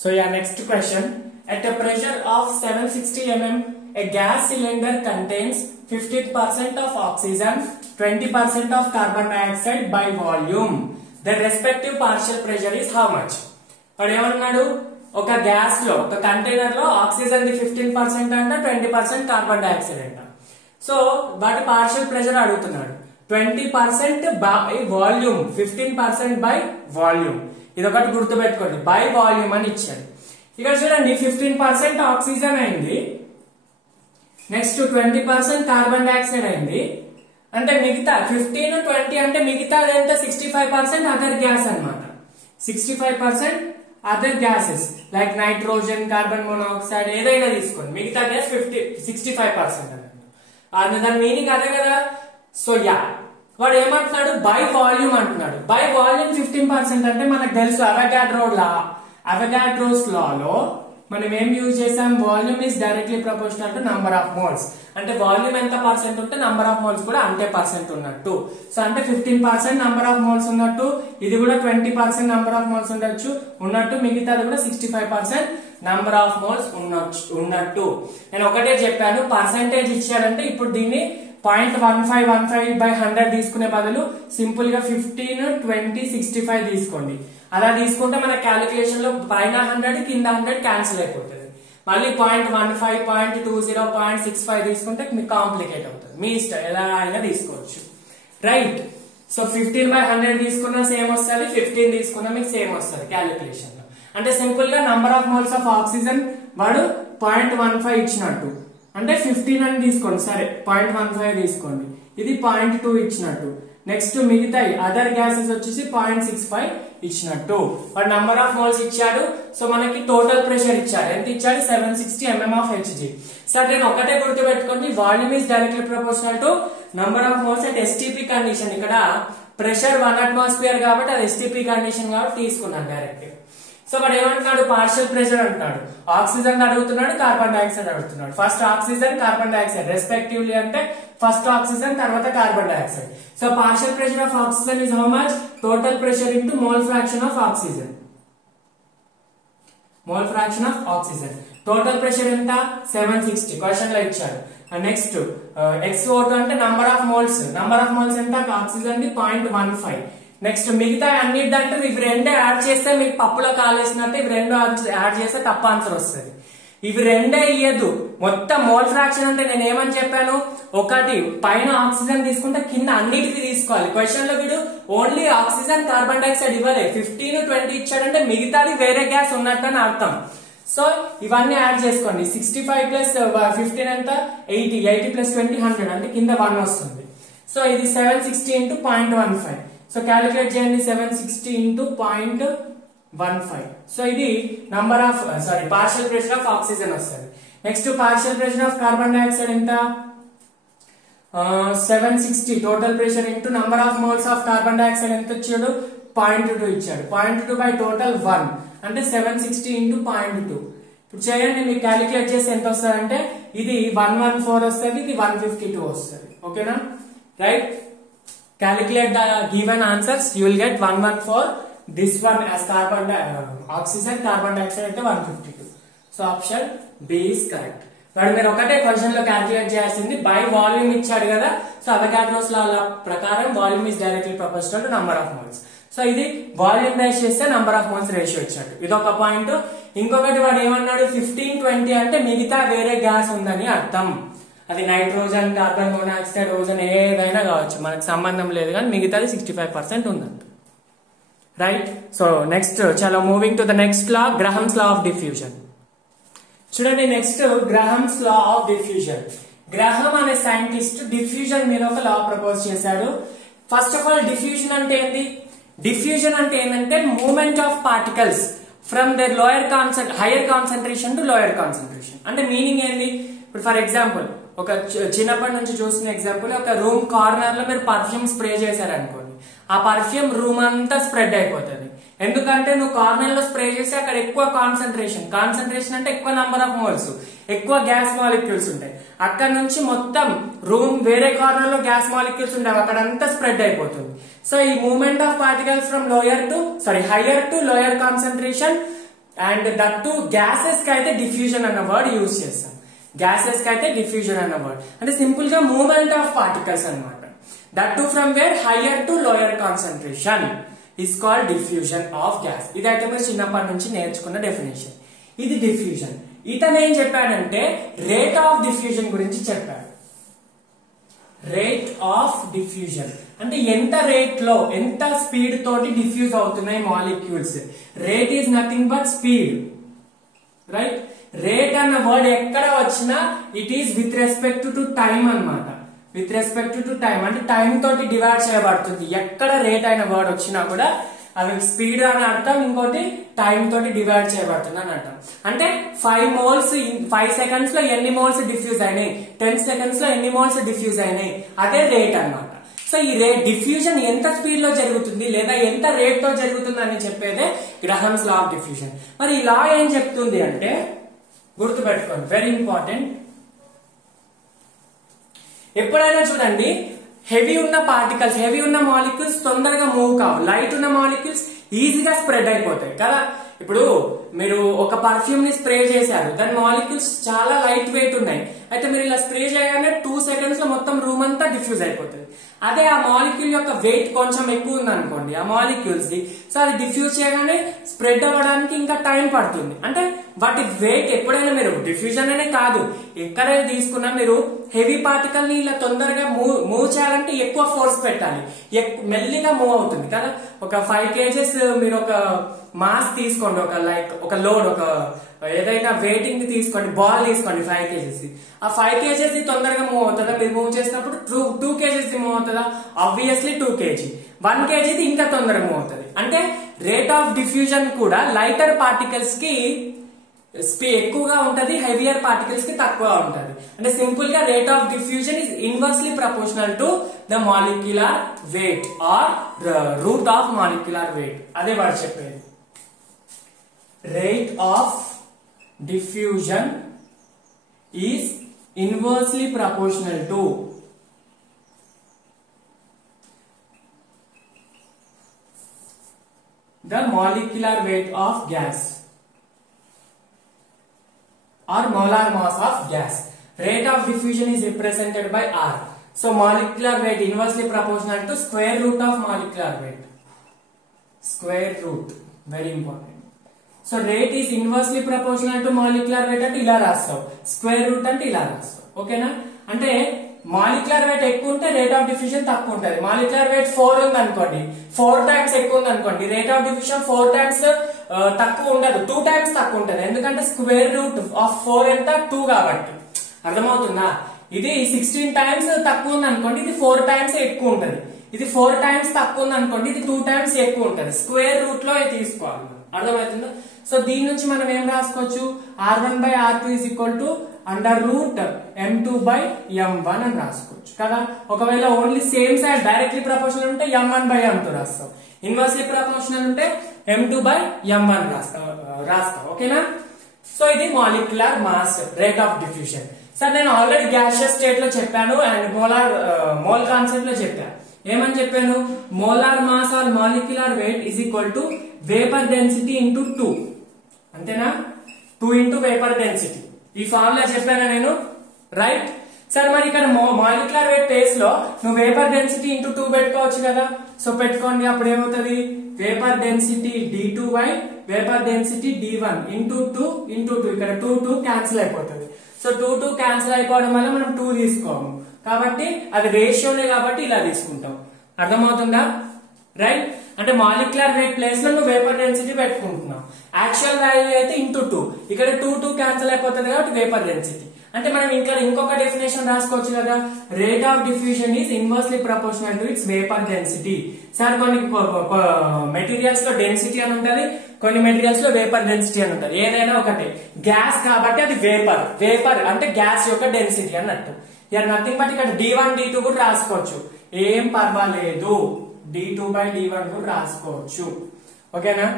so yeah next question at a pressure of 760 mm a gas cylinder contains 50% of oxygen 20% of carbon dioxide by volume the respective partial pressure is how much వాడు ఏమన్నాడు ఒక gas లో ఒక container లో oxygen the 15% అంట 20% carbon dioxide అంట so వాటి partial pressure అడుగుతున్నాడు 20% బై వాల్యూమ్ 15% బై వాల్యూమ్ ఇది ఒకటి గుర్తుపెట్టుకోండి బై వాల్యూమ్ అని ఇచ్చాడు ఇక్కడ చూడండి 15% ఆక్సిజన్ అయింది నెక్స్ట్ 20% కార్బన్ డైఆక్సైడ్ అయింది అంటే మిగతా 15 20 అంటే మిగతా ఎంత 65% అదర్ గ్యాస్ అన్నమాట 65% other gases like nitrogen carbon monoxide ఏదైనా తీసుకోండి మిగతా గ్యాస్ 65% అన్నమాట దాని మీనింగ్ అదే కదా సో యా వాడు ఏమంటున్నాడు బై వాల్యూమ్ అంటున్నాడు బై వాల్యూమ్ 15% అంటే మనకు తెలుసు అవగాడ్రోస్ లాలో మనం ఏం యూజ్ చేసాం volume is directly proportional to number of moles అంటే వాల్యూమ్ ఎంత పర్సెంట్ ఉంటే నంబర్ ఆఫ్ మోల్స్ కూడా అంతే పర్సెంట్ ఉన్నట్టు సో అంటే 15% నంబర్ ఆఫ్ మోల్స్ ఉన్నట్టు ఇది కూడా 20% నంబర్ ఆఫ్ మోల్స్ ఉన్నట్టు మిగతాది కూడా 65% నంబర్ ఆఫ్ మోల్స్ ఉన్నట్టు నేను ఒకటే చెప్పాను పర్సెంటేజ్ ఇచ్చాడంటే ఇప్పుడు దీన్ని 0.1515/100 తీసుకునే బదులు సింపుల్ గా 15 20 65 తీసుకోండి అలా తీసుకుంటే మన క్యాలిక్యులేషన్ లో పైన 100 కింద 100 క్యాన్సిల్ అయిపోతుంది మళ్ళీ 0.15 0.20 0.65 తీసుకుంటే మీకు కాంప్లికేట్ అవుతుంది మీ ఇష్టం ఎలా అయినా తీసుకోవచ్చు రైట్ సో 15/100 తీసుకున్నా సేమ్ వస్తుంది 15 తీసుకున్నా మీకు సేమ్ వస్తుంది క్యాలిక్యులేషన్ లో అంటే సింపుల్ గా number of moles of oxygen వాడు 0.15 ఇచ్చినట్టు అంటే 15 అని తీసుకోండి సరే 0.15 తీసుకోండి ఇది 0.2 ఇచ్చినట్టు నెక్స్ట్ మిగతా అదర్ గ్యాసెస్ వచ్చేసి 0.65 ఇచ్చినట్టు వాడు నంబర్ ఆఫ్ మోల్స్ ఇచ్చాడు సో మనకి టోటల్ ప్రెషర్ ఇచ్చాడు ఎంత ఇచ్చాడు 760 mm of Hg సరే నేను ఒకటే గుర్తుపెట్టుకోండి volume is directly proportional to number of moles at STP condition ఇక్కడ ప్రెషర్ 1 atmosphere కాబట్టి అది STP కండిషన్ కాబట్టి తీసుకున్నాను డైరెక్ట్ సో వాడు ఏమంటున్నాడు పార్షియల్ ప్రెషర్ అంటున్నాడు ఆక్సిజన్ అడుగుతున్నాడు కార్బన్ డైఆక్సైడ్ అడుగుతున్నాడు first oxygen carbon dioxide respectively అంటే ఫస్ట్ ఆక్సిజన్ తర్వాత carbon dioxide so partial pressure of oxygen is how much total pressure into mole fraction of oxygen total pressure ఎంత 760 question లో ఇచ్చాడు next XO2 అంటే number of moles ఎంత oxygen the 0.15 next మిగతా అన్నిటిదంటే ఇవి రెండే యాడ్ చేస్తే మీకు పప్పులో కాలేసినట్టు ఇవి రెండు యాడ్ చేస్తే తప్ప ఆన్సర్ వస్తుంది ఇవి రెండే ఇయ్యద్దు మొత్తం మోల్ ఫ్రాక్షన్ అంటే నేను ఏమని చెప్పాను ఒకటి పైన ఆక్సిజన్ తీసుకుంటే కింద అన్నిటికి తీసుకోవాలి క్వశ్చన్ లో వీడు ఓన్లీ ఆక్సిజన్ కార్బన్ డైఆక్సైడ్ ఇవ్వలే 15 20 ఇచ్చాడంటే మిగతాది వేరే గ్యాస్ ఉన్నట్టు అని అర్థం సో ఇవన్నీ యాడ్ చేసుకోండి 65 ప్లస్ 15 ఎంత 80 ప్లస్ 20 100 అంటే కింద 1 వస్తుంది సో ఇది 760 ఇంటూ 0.15 సో క్యాలిక్యులేట్ చేయండి 760 ఇంటూ 0.15 సో ఇది number of partial pressure of oxygen వస్తుంది next partial pressure of carbon dioxide ఎంత 760 total pressure into number of moles of carbon dioxide ఎంత ఇచ్చాడు 0.2 ఇచ్చాడు 0.2 బై టోటల్ 1 అంటే 760 ఇంటూ 0.2 ఇప్పుడు చేయండి మీకు క్యాలిక్యులేట్ చేసి ఎంత వస్తుంది అంటే ఇది 114 వస్తుంది ఇది 152 వస్తుంది ఓకేనా right calculate the given answers you will get 114 this one as oxygen carbon dioxide అయితే 152 so option B is correct వాడు మీరు ఒకటే క్వశ్చన్ లో క్యాలిక్యులేట్ చేయాల్సింది బై వాల్యూమ్ ఇచ్చాడు కదా సో అవగాడ్రోస్ లా ప్రకారం volume is directly proportional to number of moles so ఇది వాల్యూమ్ రేషియో చేస్తే నంబర్ ఆఫ్ మోల్స్ రేషియో ఇచ్చాడు ఇదొక పాయింట్ ఇంకొకటి వాడు ఏమన్నాడు 15 20 అంటే మిగతా వేరే గ్యాస్ ఉందని అర్థం అది నైట్రోజన్ కార్బన్ మోనాక్సైడ్ ఓజోన్ ఏదైనా కావచ్చు మనకు సంబంధం లేదు కానీ మిగతాది 65% ఉందంట రైట్ సో నెక్స్ట్ చలో moving to the next law Graham's law of diffusion చూడండి next Graham's law of diffusion Graham అనే సైంటిస్ట్ డిఫ్యూజన్ మీద ఒక లా ప్రపోజ్ చేశాడు ఫస్ట్ ఆఫ్ ఆల్ డిఫ్యూజన్ అంటే ఏంటి డిఫ్యూజన్ అంటే ఏంటంటే movement of particles from the higher concentration to lower concentration అంటే మీనింగ్ ఏంటి ఇప్పుడు ఫర్ ఎగ్జాంపుల్ ఒక చిన్నప్పటి నుంచి చూసిన ఎగ్జాంపుల్, ఒక రూమ్ కార్నర్ లో మీరు పర్ఫ్యూమ్ స్ప్రే చేశారనుకోండి, ఆ పర్ఫ్యూమ్ రూమ్ అంతా స్ప్రెడ్ అయిపోతుంది. ఎందుకంటే నువ్వు కార్నర్ లో స్ప్రే చేసి అక్కడ ఎక్కువ కాన్సన్ట్రేషన్ అంటే ఎక్కువ నంబర్ ఆఫ్ మోల్స్, ఎక్కువ గ్యాస్ మాలిక్యూల్స్ ఉంటాయి. అక్కడ నుంచి మొత్తం రూమ్ వేరే కార్నర్ లో గ్యాస్ మాలిక్యూల్స్ ఉంటాయి, అక్కడ అంతా స్ప్రెడ్ అయిపోతుంది. సో ఈ movement of particles from hire to lower concentration and that to gases కి అయితే డిఫ్యూజన్ అన్న వర్డ్ యూజ్ చేస్తాం. గ్యాసెస్ కి అయితే డిఫ్యూజన్ అన్న వర్డ్ అంటే సింపుల్ గా మూవ్మెంట్ ఆఫ్ పార్టికల్స్ అన్నమాట. That to from where hire to lower concentration is called diffusion of gas. ఇదైతే మీరు చిన్నప్పటి నుంచి నేర్చుకున్న డెఫినేషన్. ఇది డిఫ్యూజన్. ఇతను ఏం చెప్పాడంటే రేట్ ఆఫ్ డిఫ్యూజన్ గురించి చెప్పాడు. రేట్ ఆఫ్ డిఫ్యూజన్ అంటే ఎంత రేట్ లో, ఎంత స్పీడ్ తోటి డిఫ్యూజ్ అవుతున్నాయి molecules. Rate is nothing but speed, right? Rate అన్న వర్డ్ ఎక్కడ వచ్చినా it is with respect to time అన్నమాట. విత్ రెస్పెక్ట్ టు టైం అంటే టైం తోటి డివైడ్ చేయబడుతుంది. ఎక్కడ రేట్ అయిన వర్డ్ వచ్చినా కూడా అది స్పీడ్ అని అర్థం, ఇంకోటి టైం తోటి డివైడ్ చేయబడుతుంది అని అర్థం. అంటే 5 మోల్స్ 5 సెకండ్స్ లో ఎన్ని మోల్స్ డిఫ్యూజ్ అయినాయి, 10 సెకండ్స్ లో ఎన్ని మోల్స్ డిఫ్యూజ్ అయినాయి, అదే రేట్ అన్నమాట. సో ఈ డిఫ్యూజన్ ఎంత స్పీడ్ లో జరుగుతుంది లేదా ఎంత రేట్ తో జరుగుతుంది అని చెప్పేదే గ్రహామ్స్ లా ఆఫ్ డిఫ్యూజన్. మరి ఈ లా ఏం చెప్తుంది అంటే గుర్తుపెట్టుకోండి, వెరీ ఇంపార్టెంట్. ఎప్పుడైనా చూడండి, హెవీ ఉన్న పార్టికల్స్, హెవీ ఉన్న మాలిక్యూల్స్ తొందరగా మూవ్ కావు, లైట్ ఉన్న మాలిక్యూల్స్ ఈజీగా స్ప్రెడ్ అయిపోతాయి కదా. ఇప్పుడు మీరు ఒక పర్ఫ్యూమ్ ని స్ప్రే చేశారు, దాని మాలిక్యూల్స్ చాలా లైట్ వెయిట్ ఉన్నాయి. అయితే మీరు ఇలా స్ప్రే చేయగానే 2 సెకండ్స్ లో మొత్తం రూమ్ అంతా డిఫ్యూజ్ అయిపోతుంది. అదే ఆ మాలిక్యూల్ యొక్క వెయిట్ కొంచెం ఎక్కువ ఉంది అనుకోండి ఆ మాలిక్యూల్స్ ది, సో అది డిఫ్యూజ్ చేయగానే స్ప్రెడ్ అవ్వడానికి ఇంకా టైం పడుతుంది. అంటే వాటి వెయిట్ ఎప్పుడైనా మీరు డిఫ్యూజన్ అనే కాదు, ఎక్కడైనా తీసుకున్నా మీరు హెవీ పార్టికల్ ని ఇలా తొందరగా మూవ్ చేయాలంటే ఎక్కువ ఫోర్స్ పెట్టాలి, మెల్లిగా మూవ్ అవుతుంది కదా. ఒక 5 kgs మీరు ఒక మాస్ తీసుకోండి, ఒక లోడ్, ఒక ఏదైనా వెయిటింగ్ తీసుకోండి, బాల్ తీసుకోండి 5 kgs. ఆ 5 kgs తొందరగా మూవ్ అవుతుందా? మీరు మూవ్ చేసినప్పుడు 2 kgs మూవ్ అవుతుందా? Obviously 2 kg. 1 kg ఇంకా తొందరగా మూవ్ అవుతుంది. అంటే రేట్ ఆఫ్ డిఫ్యూజన్ కూడా లైటర్ పార్టికల్స్ కి ఎక్కువగా ఉంటది, హెవియర్ పార్టికల్స్ కి తక్కువ ఉంటది. అంటే సింపుల్ గా rate of diffusion is inversely proportional to the molecular weight or root of molecular weight. అదే వాడు చెప్పేది. Rate of diffusion is inversely proportional to the molecular weight of gas or molar mass of gas. Rate of diffusion is represented by R. So molecular weight inversely proportional to square root of molecular weight. Square root, very important. So rate is inversely proportional to molecular weight అంటే ఇలా రాస్తావు, square root అంటే ఇలా రాస్తావు. ఓకేనా? అంటే molecular weight ఎక్కువ ఉంటే rate of diffusion తక్కువ ఉంటుంది. మాలిక్యులర్ వెయిట్ 4 ఉంది అనుకోండి, 4 టైమ్స్ ఎక్కువ ఉంది అనుకోండి, రేట్ ఆఫ్ డిఫ్యూజన్ 4 టైమ్స్ తక్కువ ఉండదు, 2 టైమ్స్ తక్కువ ఉంటుంది. ఎందుకంటే స్క్వేర్ రూట్ ఆఫ్ 4 ఎంత? 2 కాబట్టి. అర్థమవుతుందా? ఇది 16 టైమ్స్ తక్కువ ఉంది అనుకోండి, ఇది 4 టైమ్స్ ఎక్కువ ఉంటుంది. ఇది 4 టైమ్స్ తక్కువ ఉంది అనుకోండి, ఇది 2 టైమ్స్ ఎక్కువ ఉంటుంది. స్క్వేర్ రూట్ లో తీసుకోవాలి. అర్థమవుతుందా? సో దీని నుంచి మనం ఏం రాసుకోవచ్చు? R1 by R2 is equal to under root M2 by M1 అని రాసుకోవచ్చు కదా. ఒకవేళ only same side directly proportional ఉంటే M1 by M2 రాస్తాం, ఇన్వర్స్లీ ప్రపోర్షనల్ ఉంటే M2 by M1 రాస్తాం. ఓకేనా? సో ఇది molecular mass rate of diffusion. Sir నేను ఆల్రెడీ గ్యాసియస్ స్టేట్ లో చెప్పాను అండ్ మోల్ కాన్సెప్ట్ లో చెప్పాను. ఏమని చెప్పాను? Molar mass or molecular weight is equal to vapour density into 2. అంతేనా? 2 into వేపర్ డెన్సిటీ. ఈ ఫార్ములా చెప్పానా నేను? రైట్. సార్ మరి ఇక్కడ మాలిక్యులర్ వెయిట్ ప్లేస్ లో నువ్వు వేపర్ డెన్సిటీ ఇంటూ 2 పెట్టుకోవచ్చు కదా. సో పెట్టుకోండి. అప్పుడు ఏమవుతుంది? Vapour density d2 by vapour density d1 into 2 into 2. ఇక్కడ 2 క్యాన్సిల్ అయిపోతుంది. సో 2 క్యాన్సిల్ అయిపోవడం వల్ల మనం 2 తీసుకోము కాబట్టి అది రేషియోనే కాబట్టి ఇలా తీసుకుంటాం. అర్థమవుతుందా? రైట్. అంటే మాలిక్యులర్ వెయిట్ ప్లేస్ లో నువ్వు వేపర్ డెన్సిటీ పెట్టుకుంటున్నావు, యాక్చువల్ వాల్యూ అయితే ఇంటూ 2. ఇక్కడ 2 క్యాన్సిల్ అయిపోతుంది కాబట్టి వేపర్ డెన్సిటీ. అంటే మనం ఇంకా ఇంకొక డెఫినేషన్ రాసుకోవచ్చు కదా, rate of diffusion is inversely proportional to it's vapour density. Sir కొన్ని మెటీరియల్స్ లో డెన్సిటీ అని ఉంటది, కొన్ని మెటీరియల్స్ లో వేపర్ డెన్సిటీ అని ఉంటుంది. ఏదైనా ఒకటే గ్యాస్ కాబట్టి అది వేపర్. వేపర్ అంటే గ్యాస్ యొక్క డెన్సిటీ అన్నట్టు. ఇయర్ నథింగ్ బట్ ఇక్కడ d1 d2 కూడా రాసుకోవచ్చు, ఏం పర్వాలేదు. d2/d1 కూడా రాసుకోవచ్చు. ఓకేనా?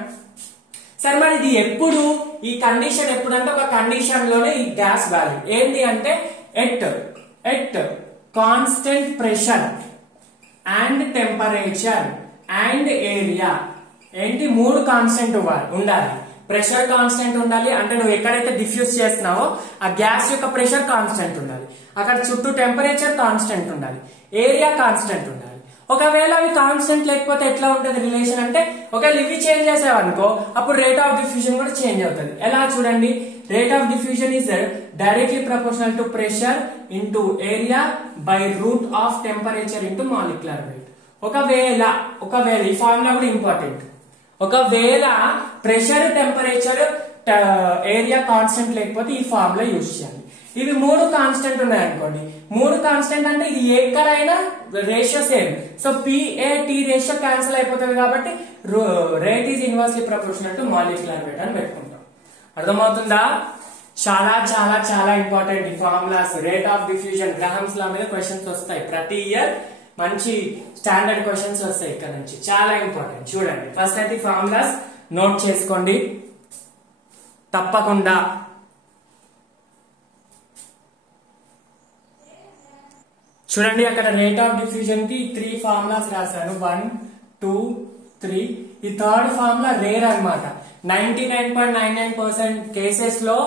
సరే, మరి ఇది ఎప్పుడు ఈ కండిషన్ ఎప్పుడంటే ఒక కండిషన్ లోనే ఈ గ్యాస్ వాల్యూ ఏంటి అంటే at constant pressure and temperature and area. ఏంటి? 3 కాన్స్టెంట్ ఉండాలి. ప్రెషర్ కాన్స్టెంట్ ఉండాలి, అంటే నువ్వు ఎక్కడైతే డిఫ్యూజ్ చేస్తున్నావో ఆ గ్యాస్ యొక్క ప్రెషర్ కాన్స్టెంట్ ఉండాలి. అక్కడ చుట్టూ టెంపరేచర్ కాన్స్టెంట్ ఉండాలి, ఏరియా కాన్స్టెంట్ ఉండాలి. ఒకవేళ అవి కాన్స్టెంట్ లేకపోతే ఎట్లా ఉంటుంది రిలేషన్ అంటే, ఒకవేళ ఇవి చేంజ్ చేసావనుకో అప్పుడు రేట్ ఆఫ్ డిఫ్యూజన్ కూడా చేంజ్ అవుతుంది. ఎలా చూడండి, rate of diffusion is directly proportional to pressure into area by root of temperature into molecular weight. ఒకవేళ ఈ ఫార్ములా కూడా ఇంపార్టెంట్. ఒకవేళ ప్రెషర్, టెంపరేచర్, ఏరియా కాన్స్టెంట్ లేకపోతే ఈ ఫార్ములా యూజ్ చేయాలి. ఇవి 3 కాన్స్టెంట్ ఉన్నాయి అనుకోండి. 3 కాన్స్టెంట్ అంటే ఇది ఎక్కడైనా ratio same. So PAT ratio cancel అయిపోతుంది కాబట్టి rate is inversely proportional to molecular weight అని పెట్టుకుంటాం. అర్థమవుతుందా? చాలా చాలా చాలా ఇంపార్టెంట్ ఈ ఫార్ములాస్. రేట్ ఆఫ్ డిఫ్యూజన్ గ్రాహమ్స్ లా మీద క్వశ్చన్స్ వస్తాయి ప్రతి ఇయర్. మంచి స్టాండర్డ్ క్వశ్చన్స్ వస్తాయి ఇక్కడ నుంచి, చాలా ఇంపార్టెంట్. చూడండి, ఫస్ట్ అయితే ఫార్ములాస్ నోట్ చేసుకోండి తప్పకుండా. చూడండి, అక్కడ రేట్ ఆఫ్ డిఫ్యూజన్ కి 3 ఫార్ములాస్ రాశాను, 1, 2, 3. ఈ థర్డ్ ఫార్ములా రేర్ అన్నమాట. 99.99% కేసెస్ లో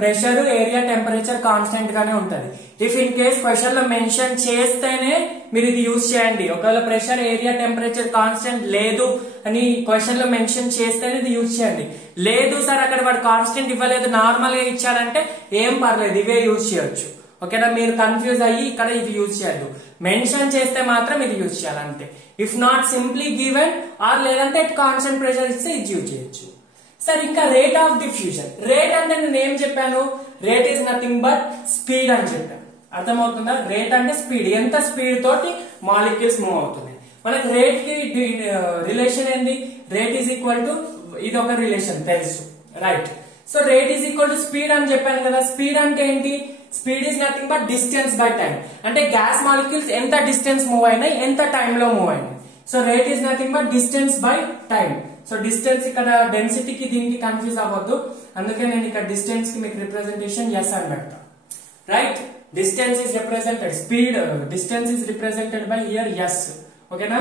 ప్రెషర్, ఏరియా, టెంపరేచర్ కాన్స్టెంట్ గానే ఉంటది. ఇఫ్ ఇన్ కేస్ క్వశ్చన్ లో మెన్షన్ చేస్తేనే మీరు ఇది యూజ్ చేయండి. ఒకవేళ ప్రెషర్, ఏరియా, టెంపరేచర్ కాన్స్టెంట్ లేదు అని క్వశ్చన్ లో మెన్షన్ చేస్తేనే ఇది యూజ్ చేయండి. లేదు సార్ అక్కడ వాడు కాన్స్టెంట్ ఇవ్వలేదు, నార్మల్ గా ఇచ్చారంటే ఏం పర్లేదు, ఇవే యూజ్ చేయొచ్చు. ఓకేనా? మీరు కన్ఫ్యూజ్ అయ్యి ఇక్కడ ఇది యూజ్ చేయద్దు. మెన్షన్ చేస్తే మాత్రం ఇది యూజ్ చేయాలి అంతే. If not simply given or లేదంటే కాన్స్టెంట్ ప్రెషర్ ఇస్తే ఇది యూజ్ చేయొచ్చు. సరే, ఇంకా రేట్ ఆఫ్ డిఫ్యూజన్. రేట్ అంటే నేను ఏం చెప్పాను? Rate is nothing but speed అని చెప్పాను. అర్థమవుతుందా? రేట్ అంటే స్పీడ్, ఎంత స్పీడ్ తోటి మాలిక్యూల్స్ మూవ్ అవుతున్నాయి. మనకి రేట్ కి రిలేషన్ ఏంది? రేట్ ఈజ్ ఈక్వల్ టు, ఇది ఒక రిలేషన్ తెలుసు, right? So rate is equal to speed అని చెప్పాను కదా. స్పీడ్ అంటే ఏంటి? Speed is nothing but distance by time. అంటే గ్యాస్ మాలిక్యూల్స్ ఎంత డిస్టెన్స్ మూవ్ అయినాయి, ఎంత టైం లో మూవ్ అయినాయి. So rate is nothing but distance by time. So distance ఇక్కడ డెన్సిటీకి దీనికి కన్ఫ్యూజ్ అవ్వద్దు, అందుకే నేను ఇక్కడ డిస్టెన్స్ కి మీకు రిప్రజెంటేషన్ ఎస్ అని పెడతా, right? Distance is represented, speed distance is represented by here S. ఓకేనా?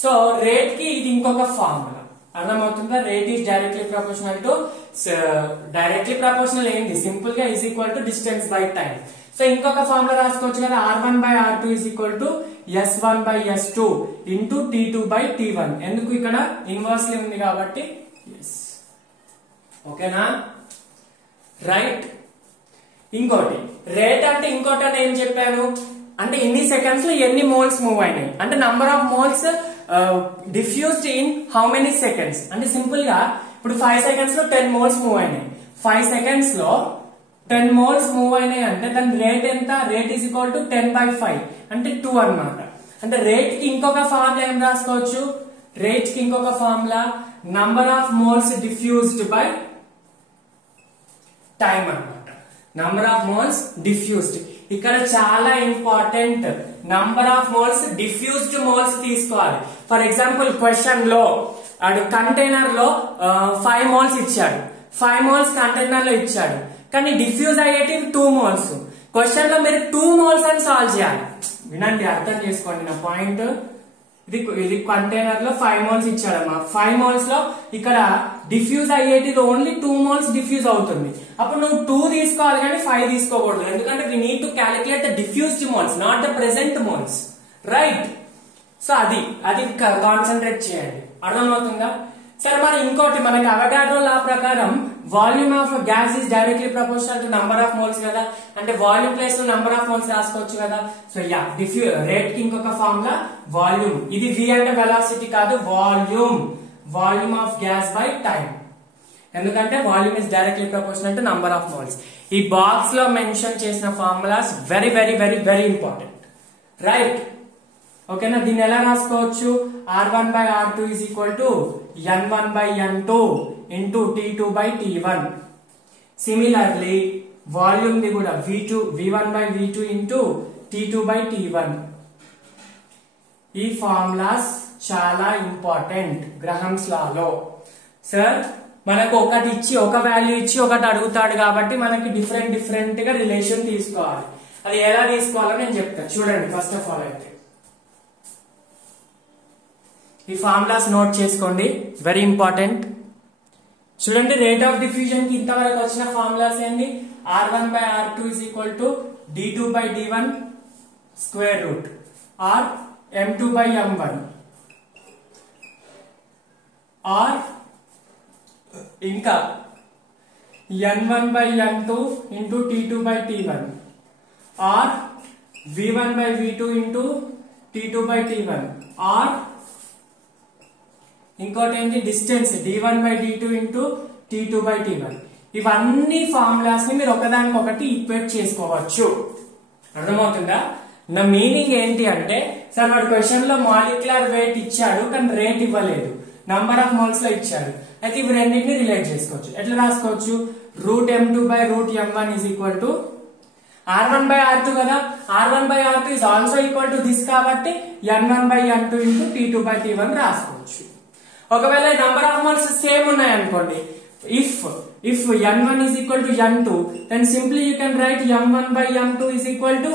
సో రేట్ కి ఇది ఇంకొక ఫార్ములా. అర్థమవుతుందా? Rate is directly proportional to, directly proportional ఏంటి? సింపుల్ గా is equal to distance by time. So ఇంకొక ఫార్ములా రాసుకోవచ్చు కదా, R1/R2 is equal to S1/S2 into T2/T1. ఎందుకు? ఇక్కడ ఇన్వర్స్లీ ఉంది కాబట్టి ఎస్. ఓకేనా? రైట్. ఇంకోటి రేట్ అంటే ఇంకోటి అని ఏం చెప్పాను అంటే ఇన్ని సెకండ్స్ లో ఎన్ని మోల్స్ మూవ్ అయినాయి అంటే number of moles diffused in how many seconds. అంటే సింపుల్ గా ఇప్పుడు 5 సెకండ్స్ లో 10 మోల్స్ మూవ్ అయినాయి. 5 సెకండ్స్ లో 10 మోల్స్ మూవ్ అయినాయి అంటే దాని రేట్ ఎంత? రేట్ ఈజ్ ఈక్వల్ టు 10/5 అంటే 2 అన్నమాట. అంటే రేట్ కి ఇంకొక ఫార్ములా ఏం రాసుకోవచ్చు? రేట్ కి ఇంకొక formula number of moles diffused by time అన్నమాట. నంబర్ ఆఫ్ మోల్స్ డిఫ్యూజ్డ్ ఇక్కడ చాలా important. Number of moles diffused moles తీసుకోవాలి. ఫర్ ఎగ్జాంపుల్ క్వశ్చన్ లో కంటైనర్ లో 5 మోల్స్ ఇచ్చాడు, 5 మోల్స్ కంటైనర్ లో ఇచ్చాడు, కానీ డిఫ్యూజ్ అయ్యేటివి 2 మోల్స్. క్వశ్చన్ లో మీరు 2 మోల్స్ అని సాల్వ్ చేయాలి. వినండి, అర్థం చేసుకోండి నా పాయింట్. ఇది కంటైనర్ లో 5 మోల్స్ ఇచ్చాడమ్మా. 5 మోల్స్ లో ఇక్కడ డిఫ్యూజ్ అయ్యేటిది ఓన్లీ 2 మోల్స్ డిఫ్యూజ్ అవుతుంది. అప్పుడు నువ్వు 2 తీసుకోవాలి కానీ 5 తీసుకోకూడదు. ఎందుకంటే we need to calculate the diffused moles, not the present moles, right? So అది కాన్సన్ట్రేట్ చేయండి. అర్థమవుతుందా? సరే, మరి ఇంకోటి మనకి అవగాడ్రో లా ప్రకారం volume of gas is directly proportional to number of moles కదా. అంటే వాల్యూమ్ ప్లేస్ లో నంబర్ ఆఫ్ మోల్స్ రాసుకోవచ్చు కదా. సో యా, రేట్ కి ఇంకొక ఫార్ములా వాల్యూమ్. ఇది V అంటే వెలాసిటీ కాదు, volume of gas by time. ఎందుకంటే volume is directly proportional to number of moles. ఈ బాక్స్ లో మెన్షన్ చేసిన formulas very very very very important, right? ఓకేనా? దీన్ని ఎలా రాసుకోవచ్చు? R1/R2 is equal to n1 by n2 into t2 by t1. Similarly, volume ది కూడా v1 by v2 into t2 by t1. ఈ ఫార్ములాస్ చాలా ఇంపార్టెంట్ గ్రహామ్స్ లాలో. సార్ మనకు ఒకటి ఇచ్చి ఒక వాల్యూ ఇచ్చి ఒకటి అడుగుతాడు కాబట్టి మనకి డిఫరెంట్ గా రిలేషన్ తీసుకోవాలి. అది ఎలా తీసుకోవాలో నేను చెప్తాను. చూడండి ఫస్ట్ ఆఫ్ ఆల్ అయితే ఈ ఫార్ములాస్ నోట్ చేసుకోండి, వెరీ ఇంపార్టెంట్. చూడండి రేట్ ఆఫ్ డిఫ్యూజన్ కి ఇంతవరకు వచ్చిన ఫార్ములాస్ ఏంటి? r1 by r2 is equal to d2 by d1 square root or m2 by m1 or ఇంకా n1 by n2 into t2 by t1 or v1 by v2 into t2 by t1 or ఇంకోటి ఏంటి distance d1 by d2 into t2 by t1. ఇవన్నీ formulas ని మీరు ఒకదానికి ఒకటి equate చేసుకోవచ్చు. అర్థమవుతుందా? నా మీనింగ్ ఏంటి అంటే, సార్ వాడు క్వశ్చన్ లో మాలిక్యులర్ వెయిట్ ఇచ్చాడు కానీ రేట్ ఇవ్వలేదు, నంబర్ ఆఫ్ మోల్స్ లో ఇచ్చాడు. అయితే ఇవి రెండింటిని రిలేట్ చేసుకోవచ్చు. ఎట్లా రాసుకోవచ్చు? Root m2 by root m1 is equal to r1 by r2 కదా, r1 by r2 is also equal to this కాబట్టి n1 by n2 into t2 by t1 రాసుకోవచ్చు. ఒకవేళ నంబర్ ఆఫ్ మోల్స్ సేమ్ ఉన్నాయి అనుకోండి, if n1 is equal to n2, then simply you can write m1 by m2 is equal to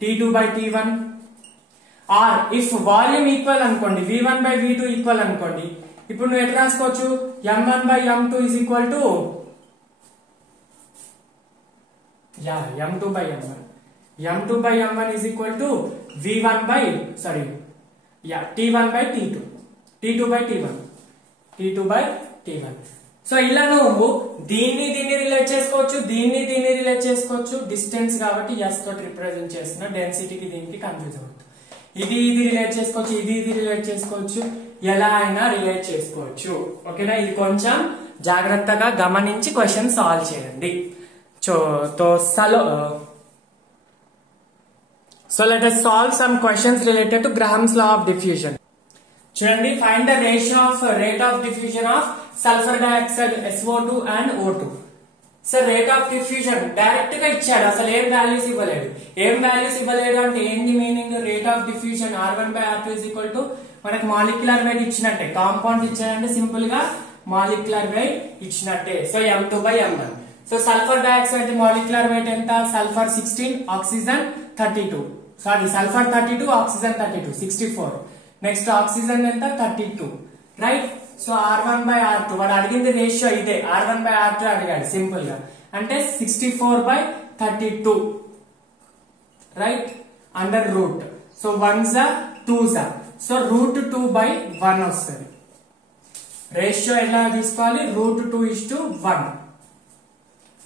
t2 by t1. or if volume equal అనుకోండి, v1 by v2 equal అనుకోండి, ఇప్పుడు నువ్వు ఎట్లా రాసుకోవచ్చు? m1 by m2 is equal to m2 by m1. m2 by m1 is equal to v1 by t1 by t2, t2 by t1, t2 by t1. So ఇలా నువ్వు దీన్ని relate చేసుకోవచ్చు, దీన్ని రిలేట్ చేసుకోవచ్చు. డిస్టెన్స్ కాబట్టి s తోటి represent చేస్తున్నా, డెన్సిటీకి దీనికి కన్ఫ్యూజ్ అవుతుంది. ఇది రిలేట్ చేసుకోవచ్చు, ఇది రిలేట్ చేసుకోవచ్చు, ఎలా అయినా రిలేట్ చేసుకోవచ్చు. ఓకేనా? ఇది కొంచెం జాగ్రత్తగా గమనించి క్వశ్చన్ సాల్వ్ చేయండి. So let us solve some questions related to Graham's law of diffusion. చూడండి, find the ratio of rate of diffusion of sulfur dioxide SO2 and O2. Sir rate of diffusion direct గా ఇచ్చాడు, అసలు ఏం values ఇవ్వలేడు. ఏం values ఇవ్వలేడు అంటే ఏంది meaning? Rate of diffusion r1 by r2 is equal to మనకి మాలిక్యులర్ వెయిట్ ఇచ్చినట్టే, కాంపౌండ్ ఇచ్చాడంటే సింపుల్ గా మాలిక్యులర్ వెయిట్ ఇచ్చినట్టే. So m2 by m1. So sulphur dioxide molecular weight ఎంత? Sulphur 16, oxygen 32. Sorry, sulphur 32, oxygen 32, 64. Next oxygen ఎంత? 32. Right? So r1 by r2 వాడు అడిగింది ratio ఇదే, r1 by r2 అడిగాడు సింపుల్ గా, అంటే 64 by 32. Right? Under root. So 1s 2s, so root 2 by 1 వస్తుంది. Ratio ఎలా తీసుకోవాలి? Root 2:1.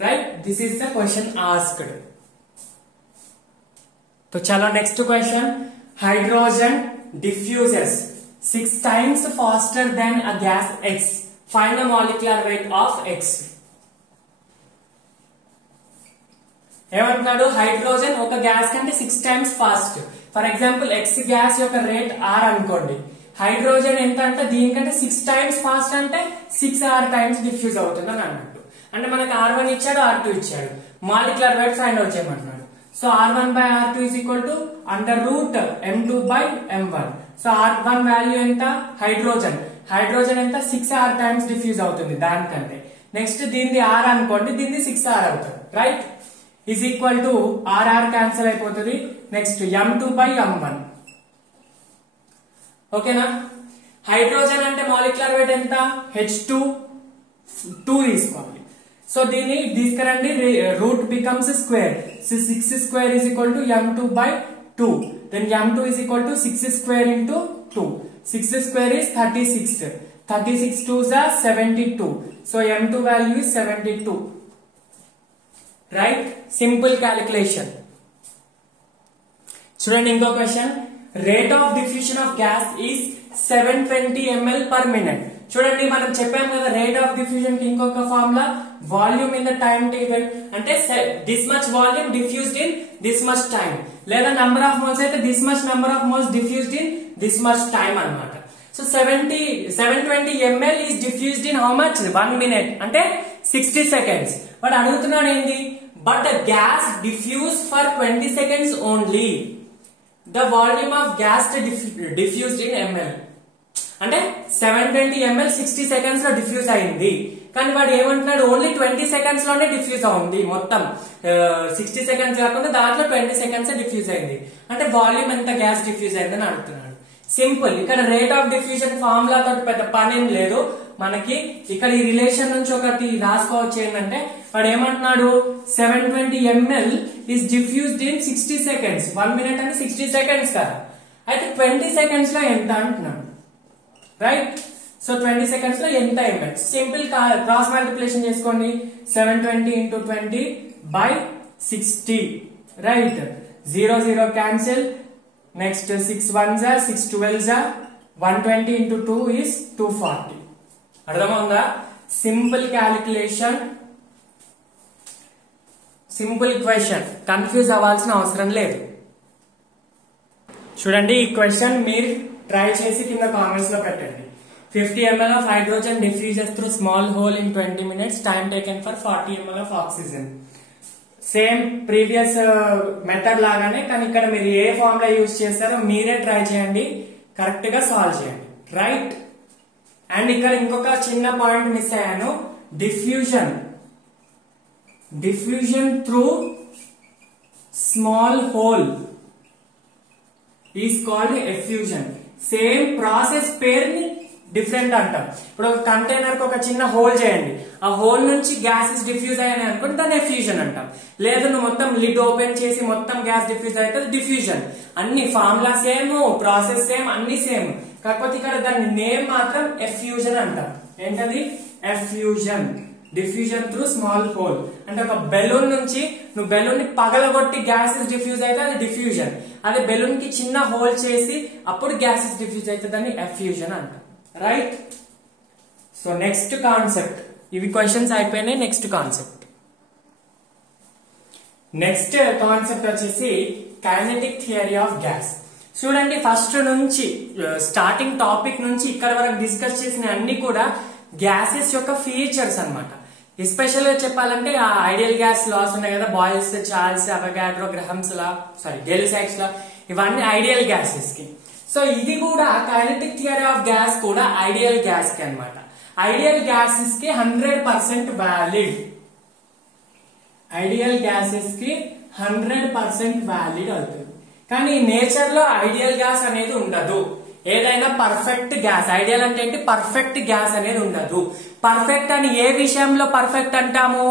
Right? This is the question asked. तो चलो next question. Hydrogen diffuses 6 times faster than a gas X. Find the molecular weight of X. ఏమంటున్నాడు? Hydrogen ఒక gas కంటే 6 times fast. For example X gas యొక్క rate R అనుకోండి, hydrogen ఎంత అంటే దీనికంటే 6 times ఫాస్ట్, అంటే 6R times డిఫ్యూజ్ అవుతుంది అని అన్నట్టు. అంటే మనకు R1 ఇచ్చాడు, R2 ఇచ్చాడు, మాలిక్యులర్ వెయిట్ ఫైండ్ అవుట్ చేయమంటున్నాడు. So r1 by r2 is equal to under root m2 by m1. So r1 value ఎంత? హైడ్రోజన్ ఎంత? 6R times డిఫ్యూజ్ అవుతుంది దానికంటే. నెక్స్ట్ దీనిది R అనుకోండి, దీనిది 6R అవుతుంది. Right? Is equal to r cancel అయిపోతుంది. Next m2 by m1. ఓకేనా? హైడ్రోజన్ అంటే మాలిక్యులర్ వెయిట్ ఎంత? H2 తీసుకోవాలి. సో దీన్ని తీసుకురండి, root becomes square. So 6 square is equal to m2 by 2. Then m2 is equal to 6 square into 2. 6 square is 36. 36 2s are 72. So m2 value is 72. Right? Simple calculation. చూడండి ఇంకో question. Rate of diffusion of gas is 720 ml per minute. చూడండి మనం చెప్పాం కదా, rate of diffusion కి ఇంకొక formula volume in the time table, అంటే this much volume diffused in this much time, లేదా నంబర్ ఆఫ్ మోల్స్ అయితే this much number of moles diffused in this much time అన్నమాట. So 720 ml is diffused in how much 1 minute అంటే 60 seconds. వాడు అడుగుతున్నాడు ఏంటి, but the gas diffused for 20 seconds only, the volume of gas diffused in ml అంటే 720 ml 60 seconds లో diffuse అయింది. కానీ వాడు ఏమంటున్నాడు, ఓన్లీ 20 seconds లోనే డిఫ్యూజ్ అవుంది, మొత్తం 60 seconds కాకుండా దాంట్లో 20 seconds డిఫ్యూజ్ అయింది. అంటే వాల్యూమ్ ఎంత గ్యాస్ డిఫ్యూజ్ అయిందని అడుగుతున్నాడు. సింపుల్, ఇక్కడ రేట్ ఆఫ్ డిఫ్యూజన్ ఫార్ములా తోటి పెద్ద పని ఏం లేదు మనకి. ఇక్కడ ఈ రిలేషన్ నుంచి ఒకటి రాసుకోవచ్చు ఏంటంటే, వాడు ఏమంటున్నాడు 720 ml is diffused in 60 seconds. 1 minute అంటే 60 seconds కదా, అయితే 20 seconds లో ఎంత అంటున్నాడు, రైట్? సో 20 seconds లో ఎంత ml, సింపుల్ క్రాస్ మల్టిప్లికేషన్ చేసుకోండి. 720 into 20 by 60, right? 0 0 cancel. Next 6 1s are 6 12s are 120 into 2 is 240. అర్థమవుందా? Simple calculation, simple equation, confuse అవ్వాల్సిన అవసరం లేదు. చూడండి, ఈ క్వశ్చన్ మీరు ట్రై చేసి కింద కామెంట్స్ లో పెట్టండి. 50 ml of hydrogen diffuses through small hole in 20 minutes. Time taken for 40 ml of oxygen. Same previous method లాగానే, కానీ ఇక్కడ మీరు ఏ ఫార్ములా యూజ్ చేస్తారో మీరే ట్రై చేయండి, కరెక్ట్ గా సాల్వ్ చేయండి, రైట్? అండ్ ఇక్కడ ఇంకొక చిన్న పాయింట్ మిస్ అయ్యాను, diffusion through small whole is called effusion. Same process పేరుని డిఫరెంట్ అంటాం. ఇప్పుడు ఒక కంటైనర్ కి ఒక చిన్న హోల్ చేయండి, ఆ హోల్ నుంచి గ్యాసెస్ డిఫ్యూజ్ అయ్యాయి అనుకోండి, దాన్ని ఎఫ్యూజన్ అంటాం. లేదు నువ్వు మొత్తం లిడ్ ఓపెన్ చేసి మొత్తం గ్యాస్ డిఫ్యూజ్ అయితే డిఫ్యూజన్. అన్ని ఫార్ములా సేమ్, ప్రాసెస్ సేమ్, అన్ని సేమ్, కాకపోతే ఇక్కడ దాని నేమ్ మాత్రం ఎఫ్యూజన్ అంటాం. ఏంటది? Effusion. Diffusion through small whole అంటే ఒక బెలూన్ నుంచి నువ్వు బెలూన్ ని పగలగొట్టి గ్యాసెస్ డిఫ్యూజ్ అయితే అది డిఫ్యూజన్. అదే బెలూన్ కి చిన్న హోల్ చేసి అప్పుడు గ్యాసెస్ డిఫ్యూజ్ అయితే దాన్ని ఎఫ్యూజన్ అంటాం, రైట్? సో నెక్స్ట్ కాన్సెప్ట్, ఇవి క్వశ్చన్స్ అయిపోయినాయి. నెక్స్ట్ కాన్సెప్ట్ వచ్చేసి కైనెటిక్ థియరీ ఆఫ్ గ్యాస్. చూడండి, ఫస్ట్ నుంచి స్టార్టింగ్ టాపిక్ నుంచి ఇక్కడ వరకు డిస్కస్ చేసిన అన్ని కూడా గ్యాసెస్ యొక్క ఫీచర్స్ అన్నమాట. ఎస్పెషల్ గా చెప్పాలంటే ఆ ఐడియల్ గ్యాస్ లాస్ ఉన్నాయి కదా, బాయిల్స్, చార్ల్స్, అవగాడ్రో, గ్రహమ్స్ లా, గెల్ సైక్స్ లా, ఇవన్నీ ఐడియల్ గ్యాసెస్ కి. సో ఇది కూడా కైనెటిక్ థియరీ ఆఫ్ గ్యాస్ కూడా ఐడియల్ గ్యాస్ కి అన్నమాట. ఐడియల్ గ్యాసెస్ కి 100% వ్యాలిడ్, ఐడియల్ గ్యాసెస్ కి 100% వ్యాలిడ్ అవుతుంది. కానీ నేచర్ లో ఐడియల్ గ్యాస్ అనేది ఉండదు. ఏదైనా పర్ఫెక్ట్ గ్యాస్, ఐడియల్ అంటే ఏంటి, పర్ఫెక్ట్ గ్యాస్ అనేది ఉండదు. పర్ఫెక్ట్ అని ఏ విషయంలో పర్ఫెక్ట్ అంటాము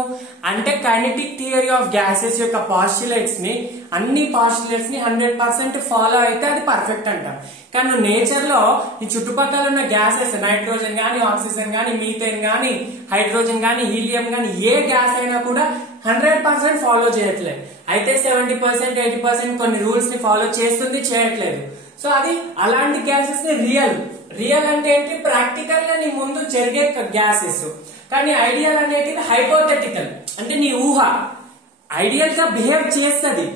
అంటే, కైనెటిక్ థియరీ ఆఫ్ గ్యాసెస్ యొక్క పాస్టులేట్స్ ని, అన్ని పాస్టులేట్స్ ని 100% ఫాలో అయితే అది పర్ఫెక్ట్ అంటాం. కానీ నేచర్ లో ఈ చుట్టుపక్కల ఉన్న గ్యాసెస్, నైట్రోజన్ గానీ, ఆక్సిజన్ గానీ, మీథేన్ గానీ, హైడ్రోజన్ గానీ, హీలియం గానీ, ఏ గ్యాస్ అయినా కూడా 100% ఫాలో చేయట్లేదు. అయితే 70% 80% కొన్ని రూల్స్ ని ఫాలో చేస్తుంది, చేయట్లేదు. సో అది అలాంటి గ్యాసెస్ ని రియల్ అంటే ఏంటి, ప్రాక్టికల్ గా నీ ముందు జరిగే గ్యాసెస్. కానీ ఐడియల్ అనేటిది హైపోథెటికల్, అంటే నీ ఊహ. ఐడియల్ గా బిహేవ్ చేస్తుంది.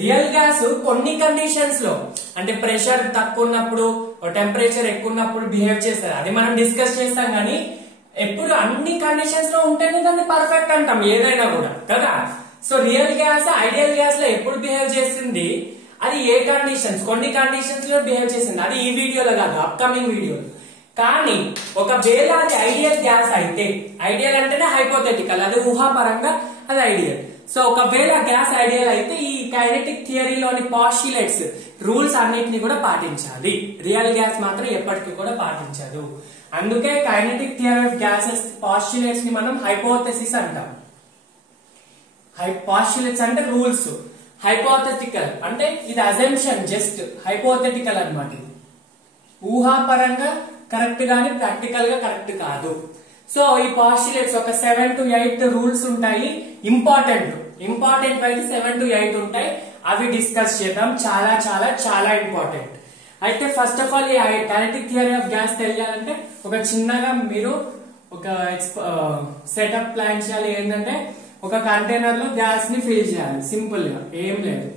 రియల్ గ్యాస్ కొన్ని కండిషన్స్ లో, అంటే ప్రెషర్ తక్కువ ఉన్నప్పుడు, టెంపరేచర్ ఎక్కువ ఉన్నప్పుడు బిహేవ్ చేస్తుంది, అది మనం డిస్కస్ చేస్తాం. కానీ ఎప్పుడు అన్ని కండిషన్స్ లో ఉంటేనే దాన్ని పర్ఫెక్ట్ అంటాం ఏదైనా కూడా, కదా? So real gas ideal gas లో ఎప్పుడు బిహేవ్ చేస్తుంది, అది ఏ కండిషన్స్, కొన్ని కండిషన్స్ లో బిహేవ్ చేసింది, అది ఈ వీడియోలో కాదు, అప్కమింగ్ వీడియోలో. కానీ ఒకవేళ అది ఐడియల్ గ్యాస్ అయితే, ఐడియల్ అంటేనే హైపోథెటికల్, అది ఊహాపరంగా అది ఐడియల్. సో ఒకవేళ గ్యాస్ ఐడియల్ అయితే ఈ కైనెటిక్ థియరీలోని పాస్టులేట్స్, రూల్స్ అన్నిటిని కూడా పాటించాలి. రియల్ గ్యాస్ మాత్రం ఎప్పటికీ కూడా పాటించదు. అందుకే kinetic theory of gases postulates ని మనం హైపోథెసిస్ అంటాం. పాస్టులేట్స్ అంటే రూల్స్, హైపోథెటికల్ అంటే ఇది అజంప్షన్, జస్ట్ హైపోథెటికల్ అన్నమాట. ఇది ఊహాపరంగా కరెక్ట్ గాని ప్రాక్టికల్ గా కరెక్ట్ కాదు. సో ఈ పాస్టులేట్స్ ఒక 7 to 8 రూల్స్ ఉంటాయి. ఇంపార్టెంట్ అయితే 7 to 8 ఉంటాయి. అవి డిస్కస్ చేద్దాం. చాలా చాలా చాలా ఇంపార్టెంట్. అయితే ఫస్ట్ ఆఫ్ ఆల్ ఈ కైనెటిక్ థియరీ ఆఫ్ గ్యాస్ తెలియాలంటే ఒక చిన్నగా మీరు ఒక సెటప్ ప్లాన్ చేయాలి. ఏంటంటే ఒక కంటైనర్ లో గ్యాస్ ని ఫిల్ చేయాలి. సింపుల్ గా ఏం లేదు,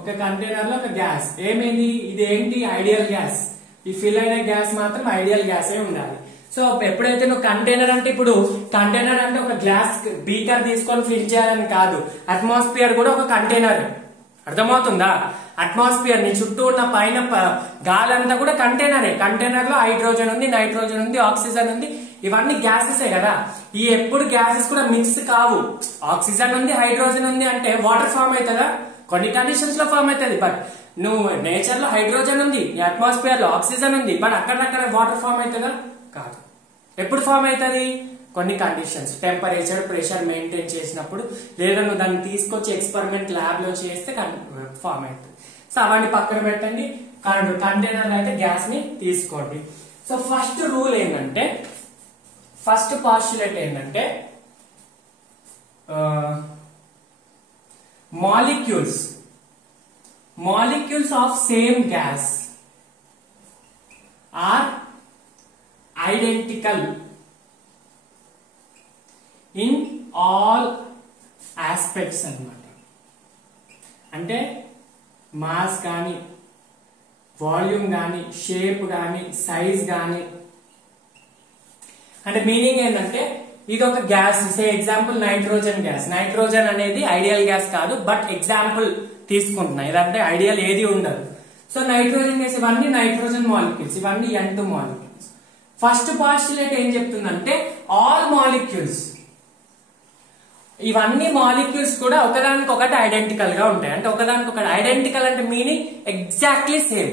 ఒక కంటైనర్ లో ఒక గ్యాస్ ఏమైంది, ఇది ఏంటి ఐడియల్ గ్యాస్. ఈ ఫిల్ అయిన గ్యాస్ మాత్రం ఐడియల్ గ్యాస్ అయి ఉండాలి. సో ఎప్పుడైతే నువ్వు కంటైనర్ అంటే ఇప్పుడు కంటైనర్ అంటే ఒక గ్లాస్ బీకర్ తీసుకొని ఫిల్ చేయాలని కాదు, అట్మాస్ఫియర్ కూడా ఒక కంటైనర్. అర్థమవుతుందా? అట్మాస్ఫియర్ నీ చుట్టూ ఉన్న పైన గాలి అంతా కూడా కంటైనరే. కంటైనర్ లో హైడ్రోజన్ ఉంది, నైట్రోజన్ ఉంది, ఆక్సిజన్ ఉంది, ఇవన్నీ గ్యాసెసే కదా. ఈ ఎప్పుడు గ్యాసెస్ కూడా మిక్స్ కావు. ఆక్సిజన్ ఉంది, హైడ్రోజన్ ఉంది అంటే వాటర్ ఫామ్ అవుతుందా? కొన్ని కండిషన్స్ లో ఫామ్ అవుతుంది. బట్ నువ్వు నేచర్ లో హైడ్రోజన్ ఉంది, ఈ అట్మాస్ఫియర్ లో ఆక్సిజన్ ఉంది, బట్ అక్కడక్కడ వాటర్ ఫామ్ అవుతుందా? కాదు. ఎప్పుడు ఫామ్ అవుతుంది? కొన్ని కండిషన్స్, టెంపరేచర్, ప్రెషర్ మెయింటైన్ చేసినప్పుడు, లేదా నువ్వు దాన్ని తీసుకొచ్చి ఎక్స్పెరిమెంట్ ల్యాబ్ లో చేస్తే ఫామ్ అవుతుంది. సో అవన్నీ పక్కన పెట్టండి. కంటైనర్ అయితే గ్యాస్ ని తీసుకోండి. సో ఫస్ట్ రూల్ ఏంటంటే, ఫస్ట్ పాస్టులేట్ ఏంటంటే molecules of same gas are identical in all aspects అన్నమాట. అంటే మాస్ కానీ, వాల్యూమ్ కానీ, షేప్ కానీ, సైజ్ కానీ. అంటే మీనింగ్ ఏంటంటే ఇది ఒక గ్యాస్, సే ఎగ్జాంపుల్ నైట్రోజన్ గ్యాస్. నైట్రోజన్ అనేది ఐడియల్ గ్యాస్ కాదు, బట్ ఎగ్జాంపుల్ తీసుకుంటున్నా. ఇదంటే ఐడియల్ ఏది ఉండదు. సో నైట్రోజన్ గ్యాస్, ఇవన్నీ నైట్రోజన్ మాలిక్యూల్స్, ఇవన్నీ N2 మాలిక్యూల్స్. ఫస్ట్ పాస్టులేట్ ఏం చెప్తుందంటే ఆల్ మాలిక్యూల్స్, ఇవన్నీ మాలిక్యూల్స్ కూడా ఒకదానికి ఒకటి ఐడెంటికల్ గా ఉంటాయి. అంటే ఒకదానికి ఒకటి ఐడెంటికల్ అంటే meaning exactly same.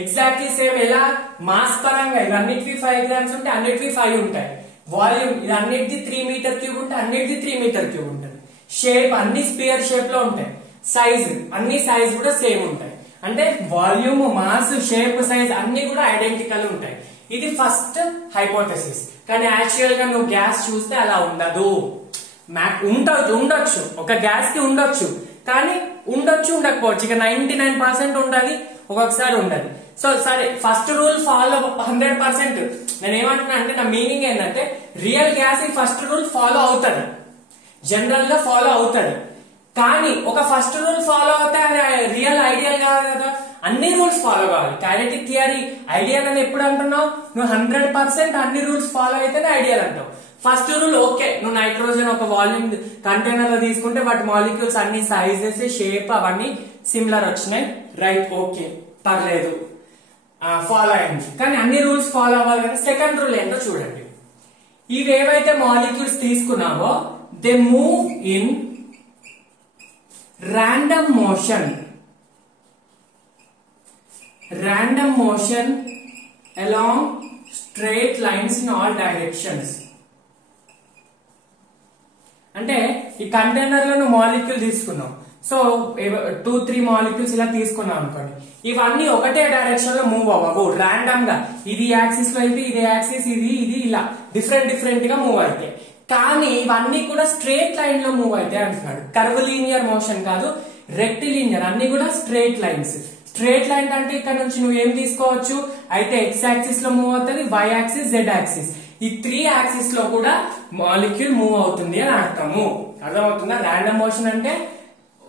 Exactly same ఎలా? మాస్ పరంగా ఇవన్నిటివి 5 గ్రామ్స్ ఉంటే అన్నిటివి 5 ఉంటాయి. వాల్యూమ్ ఇది అన్నిటిది 3 మీటర్ క్యూబ్ ఉంటే అన్నిటిది 3 మీటర్ క్యూబ్ ఉంటుంది. షేప్ అన్ని స్పియర్ షేప్ లో ఉంటాయి. సైజ్ అన్ని సైజ్ కూడా సేమ్ ఉంటాయి. అంటే వాల్యూమ్, మాస్, షేప్, సైజ్ అన్ని కూడా ఐడెంటికల్ ఉంటాయి. ఇది ఫస్ట్ హైపోథెసిస్. కానీ యాక్చువల్ గా నువ్వు గ్యాస్ చూస్తే అలా ఉండదు. ఉండొచ్చు, ఒక గ్యాస్ కి ఉండొచ్చు, కానీ ఉండొచ్చు ఉండకపోవచ్చు. ఇక 99% ఉండాలి, ఒక్కొక్కసారి ఉండదు. సో సరే, ఫస్ట్ రూల్ ఫాలో 100%. నేను ఏమంటున్నా అంటే నా మీనింగ్ ఏంటంటే రియల్ గ్యాస్ ఈ ఫస్ట్ రూల్ ఫాలో అవుతుంది, జనరల్ గా ఫాలో అవుతుంది. కానీ ఒక ఫస్ట్ రూల్ ఫాలో అవుతే అది రియల్ ఐడియల్ కాదు కదా. అన్ని రూల్స్ ఫాలో కావాలి. కైనెటిక్ థియరీ ఐడియల్ అని ఎప్పుడు అంటున్నావు? నువ్వు 100% అన్ని రూల్స్ ఫాలో అయితేనే ఐడియల్ అంటావు. ఫస్ట్ రూల్ ఓకే, నువ్వు నైట్రోజన్ ఒక వాల్యూమ్ కంటైనర్ లో తీసుకుంటే వాటి మాలిక్యూల్స్ అన్ని సైజెస్, షేప్ అవన్నీ సిమిలర్ వచ్చినాయి, రైట్, ఓకే, పర్లేదు, ఫాలో అయింది. కానీ అన్ని రూల్స్ ఫాలో అవ్వాలి కదా. సెకండ్ రూల్ ఏంటో చూడండి. ఇవేవైతే మాలిక్యూల్స్ తీసుకున్నావో they move in random motion along straight lines in all directions. అంటే ఈ కంటైనర్ లో నువ్వు మాలిక్యూల్ తీసుకున్నావు. సో 2-3 మాలిక్యూల్స్ ఇలా తీసుకున్నావు అనుకోండి. ఇవన్నీ ఒకటే డైరెక్షన్ లో మూవ్ అవ్వవు, రాండమ్ గా. ఇది యాక్సిస్ లో అయితే ఇది యాక్సిస్, ఇది ఇలా డిఫరెంట్ గా మూవ్ అవుతాయి. కానీ ఇవన్నీ కూడా స్ట్రేట్ లైన్ లో మూవ్ అవుతాయి అంటున్నాడు. కర్వ్ లీనియర్ మోషన్ కాదు, రెక్టిలీనియర్. అన్ని కూడా స్ట్రేట్ లైన్స్. స్ట్రేట్ లైన్ అంటే ఇక్కడ నుంచి నువ్వు ఏం తీసుకోవచ్చు? అయితే ఎక్స్ యాక్సిస్ లో మూవ్ అవుతుంది, వై యాక్సిస్, జెడ్ యాక్సిస్, ఈ 3 యాక్సిస్ లో కూడా మాలిక్యూల్ మూవ్ అవుతుంది అని అర్థము. అర్థమవుతుందా? ర్యాండమ్ మోషన్ అంటే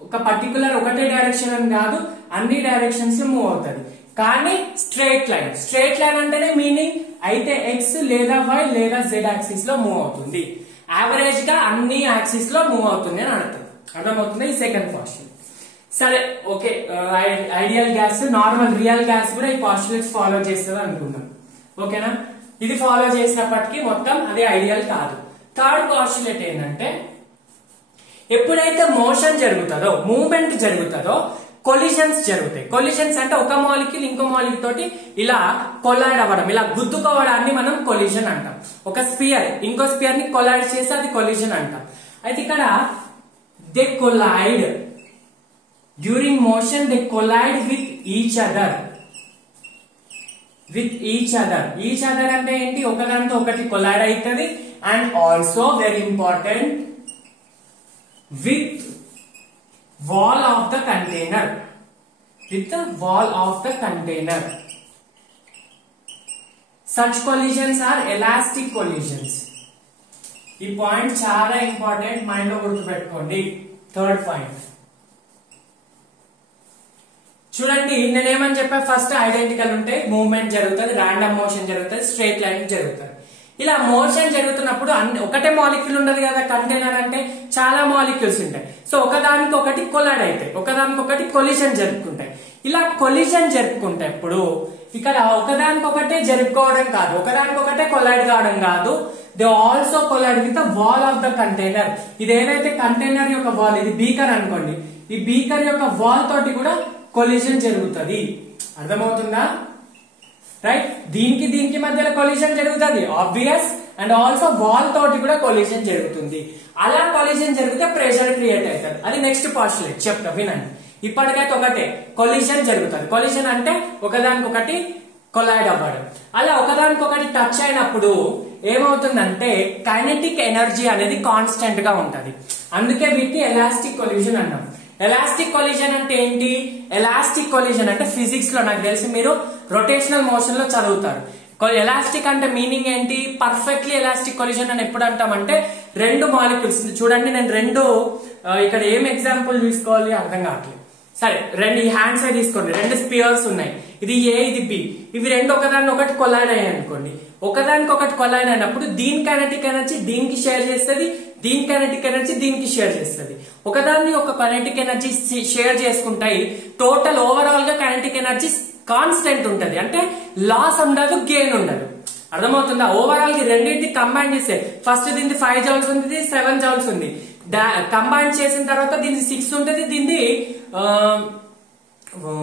ఒక పర్టికులర్ ఒకటే డైరెక్షన్ అని కాదు, అన్ని డైరెక్షన్స్ లో మూవ్ అవుతుంది. కానీ స్ట్రేట్ లైన్ అంటేనే మీనింగ్ అయితే ఎక్స్ లేదా వై లేదా జెడ్ యాక్సిస్ లో మూవ్ అవుతుంది. యావరేజ్ గా అన్ని యాక్సిస్ లో మూవ్ అవుతుంది అని అర్థం. అర్థమవుతుంది? ఈ సెకండ్ పాస్టులేట్. సరే, okay, ideal gas, normal real gas కూడా ఈ పాస్టులేట్స్ ఫాలో చేస్తుంది అనుకుందాం. ఓకేనా? ఇది ఫాలో చేసినప్పటికీ మొత్తం అది ఐడియల్ కాదు. థర్డ్ పాస్టులేట్ ఏంటంటే ఎప్పుడైతే మోషన్ జరుగుతుందో, మూవ్మెంట్ జరుగుతుందో, కొలిషన్స్ జరుగుతాయి. కొలిషన్స్ అంటే ఒక మాలిక్యూల్ ఇంకో మాలిక్యూల్ తోటి ఇలా కొలైడ్ అవ్వడం, ఇలా గుద్దుకోవడాన్ని మనం కొలిషన్ అంటాం. ఒక స్పియర్ ఇంకో స్పియర్ ని కొలైడ్ చేస్తే అది కొలిషన్ అంటాం. అయితే ఇక్కడ they collide during motion, they collide with each other. Each other అంటే ఏంటి? ఒకదానితో ఒకటి కొలైడ్ అవుతుంది. And also very important, with wall of the container. Such collisions are elastic collisions. ఈ పాయింట్ చాలా ఇంపార్టెంట్, మైండ్ లో గుర్తుపెట్టుకోండి. థర్డ్ పాయింట్ చూడండి నేనేమని చెప్పా, ఫస్ట్ ఐడెంటికల్ ఉంటాయి, మూవ్మెంట్ జరుగుతుంది, ర్యాండమ్ మోషన్ జరుగుతుంది, స్ట్రైట్ లైన్ జరుగుతుంది. ఇలా మోషన్ జరుగుతున్నప్పుడు ఒకటే మాలిక్యూల్ ఉండదు కదా, కంటైనర్ అంటే చాలా మాలిక్యూల్స్ ఉంటాయి. సో ఒకదానికి ఒకటి కొలైడ్ అవుతాయి, ఒకదానికి ఒకటి కొలిషన్ జరుపుకుంటాయి. ఇలా కొలిషన్ జరుపుకుంటేప్పుడు ఇక్కడ ఒకదానికొకటే జరుపుకోవడం కాదు, ఒకదానికొకటే కొలైడ్ కావడం కాదు, they also collide with the wall of the container. ఇది ఏదైతే కంటైనర్ యొక్క వాల్, ఇది బీకర్ అనుకోండి, ఈ బీకర్ యొక్క వాల్ తోటి కూడా కొలిషన్ జరుగుతుంది. అర్థమవుతుందా? రైట్, దీనికి మధ్యలో కొలిషన్ జరుగుతుంది ఆబ్వియస్, అండ్ ఆల్సో వాల్ తోటి కూడా కొలిషన్ జరుగుతుంది. అలా కొలిషన్ జరిగితే ప్రెషర్ క్రియేట్ అవుతుంది. అది నెక్స్ట్ పాస్టులేట్ చెప్తా వినండి. ఇప్పటికైతే ఒకటే కొలిషన్ జరుగుతుంది. కొలిషన్ అంటే ఒకదానికొకటి కొలైడ్ అవ్వడం. అలా ఒకదానికొకటి టచ్ అయినప్పుడు ఏమవుతుందంటే కైనెటిక్ ఎనర్జీ అనేది కాన్స్టెంట్ గా ఉంటది. అందుకే వీటిని ఎలాస్టిక్ కొలిషన్ అన్నాం. ఎలాస్టిక్ కొలిషన్ అంటే ఏంటి? ఎలాస్టిక్ కొలిషన్ అంటే ఫిజిక్స్ లో నాకు తెలిసి మీరు రొటేషనల్ మోషన్ లో చదువుతారు. ఎలాస్టిక్ అంటే మీనింగ్ ఏంటి? పర్ఫెక్ట్లీ ఎలాస్టిక్ కొలిషన్ అని ఎప్పుడు అంటామంటే రెండు మాలిక్యూల్స్ చూడండి, నేను రెండు ఇక్కడ ఏం ఎగ్జాంపుల్ తీసుకోవాలి అర్థం కావట్లేదు. సరే, రెండు ఈ హ్యాండ్స్ తీసుకోండి, రెండు స్పియర్స్ ఉన్నాయి, ఇది ఏ ఇది బి, ఇవి రెండు ఒకదాన్ని ఒకటి కొలైడ్ అయ్యాయి అనుకోండి. ఒకదానికి ఒకటి కొలైడ్ అయినప్పుడు దీని కైనెటిక్ ఎనర్జీ దీనికి షేర్ చేస్తుంది, దీని కైనెటిక్ ఎనర్జీ దీనికి షేర్ చేస్తుంది. ఒకదాన్ని ఒక కైనెటిక్ ఎనర్జీ షేర్ చేసుకుంటాయి. టోటల్ ఓవరాల్ గా కైనెటిక్ ఎనర్జీ కాన్స్టెంట్ ఉంటది, అంటే లాస్ ఉండదు, గెయిన్ ఉండదు. అర్థమవుతుందా? ఓవరాల్ కి రెండింటి కంబైన్ చేస్తే ఫస్ట్ దీనికి 5 జౌల్స్ ఉంది, 7 జౌల్స్ ఉంది. కంబైన్ చేసిన తర్వాత దీనికి 6 ఉంటుంది, దీన్ని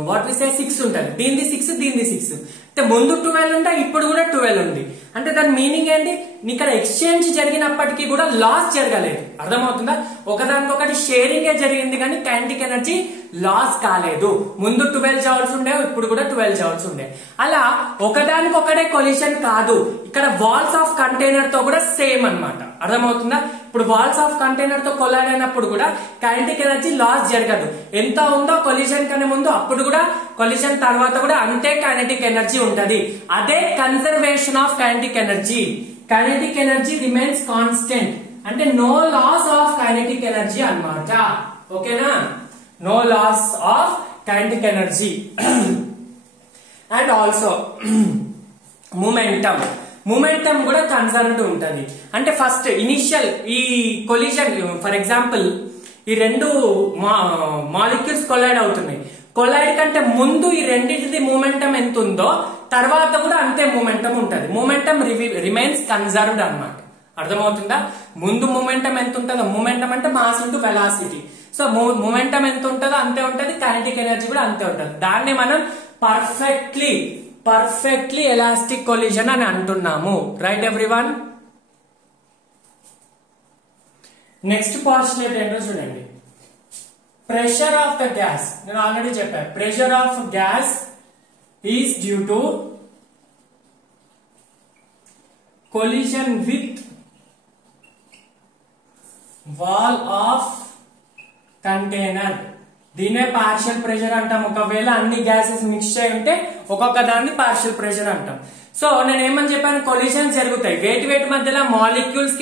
వాట్ వి సే 6 ఉంటుంది, దీనిది 6, దీనిది 6. అంటే ముందు 12 ఉంటే ఇప్పుడు కూడా 12 ఉంది. అంటే దాని మీనింగ్ ఏంటి? ఇక్కడ ఎక్స్చేంజ్ జరిగినప్పటికీ కూడా లాస్ జరగలేదు. అర్థమవుతుందా? ఒకదానికొకటి షేరింగ్ జరిగింది కానీ కైనెటిక్ ఎనర్జీ లాస్ కాలేదు. ముందు 12 జౌల్స్ ఉండే, ఇప్పుడు కూడా 12 జౌల్స్ ఉండే. అలా ఒకదానికొకటే కొలిషన్ కాదు, ఇక్కడ వాల్స్ ఆఫ్ కంటైనర్ తో కూడా సేమ్ అన్నమాట. అర్థమవుతుందా? ఇప్పుడు వాల్స్ ఆఫ్ కంటైనర్ తో కొలైడ్ అయినప్పుడు కూడా కైనెటిక్ ఎనర్జీ లాస్ జరగదు. ఎంత ఉందో కొలిషన్ కన్నా ముందు, అప్పుడు కూడా కొలిషన్ తర్వాత కూడా అంతే కైనెటిక్ ఎనర్జీ ఉంటది. అదే conservation of kinetic energy. Kinetic energy remains constant, అంటే no loss of kinetic energy అన్నమాట. ఓకేనా? No loss of kinetic energy. And also momentum కూడా కన్సర్వ్డ్ ఉంటది. అంటే ఫస్ట్ ఇనిషియల్ ఈ కొలిషన్, ఫర్ ఎగ్జాంపుల్ ఈ రెండు మాలిక్యూల్స్ కొలైడ్ అవుతున్నాయి. కొలైడ్ కంటే ముందు ఈ రెండింటిది మూమెంటం ఎంత ఉందో తర్వాత కూడా అంతే మూమెంటం ఉంటది. మూమెంటం రిమైన్స్ కన్సర్వ్డ్ అన్నమాట. అర్థమవుతుందా? ముందు మూమెంటం ఎంత ఉంటుందో, మూమెంటం అంటే mass into velocity. So momentum ఎంత ఉంటుందో అంతే ఉంటది, కైనెటిక్ ఎనర్జీ కూడా అంతే ఉంటది. దాన్ని మనం పర్ఫెక్ట్లీ ఎలాస్టిక్ కొలిషన్ అని అంటున్నాము. Right everyone? నెక్స్ట్ పాస్టులేట్ ఏంటో చూడండి. ప్రెషర్ ఆఫ్ ద గ్యాస్, నేను ఆల్రెడీ చెప్పాను. Pressure of gas is due to collision with wall of container. దీనే పార్షియల్ ప్రెషర్ అంటాం. ఒకవేళ అన్ని గ్యాసెస్ మిక్స్ అయి ఉంటే ఒక్కొక్క దాన్ని పార్షియల్ ప్రెషర్ అంటాం. సో నేను ఏమని చెప్పాను, కొలిషన్ జరుగుతాయి వేటి మధ్యలో, మాలిక్యూల్స్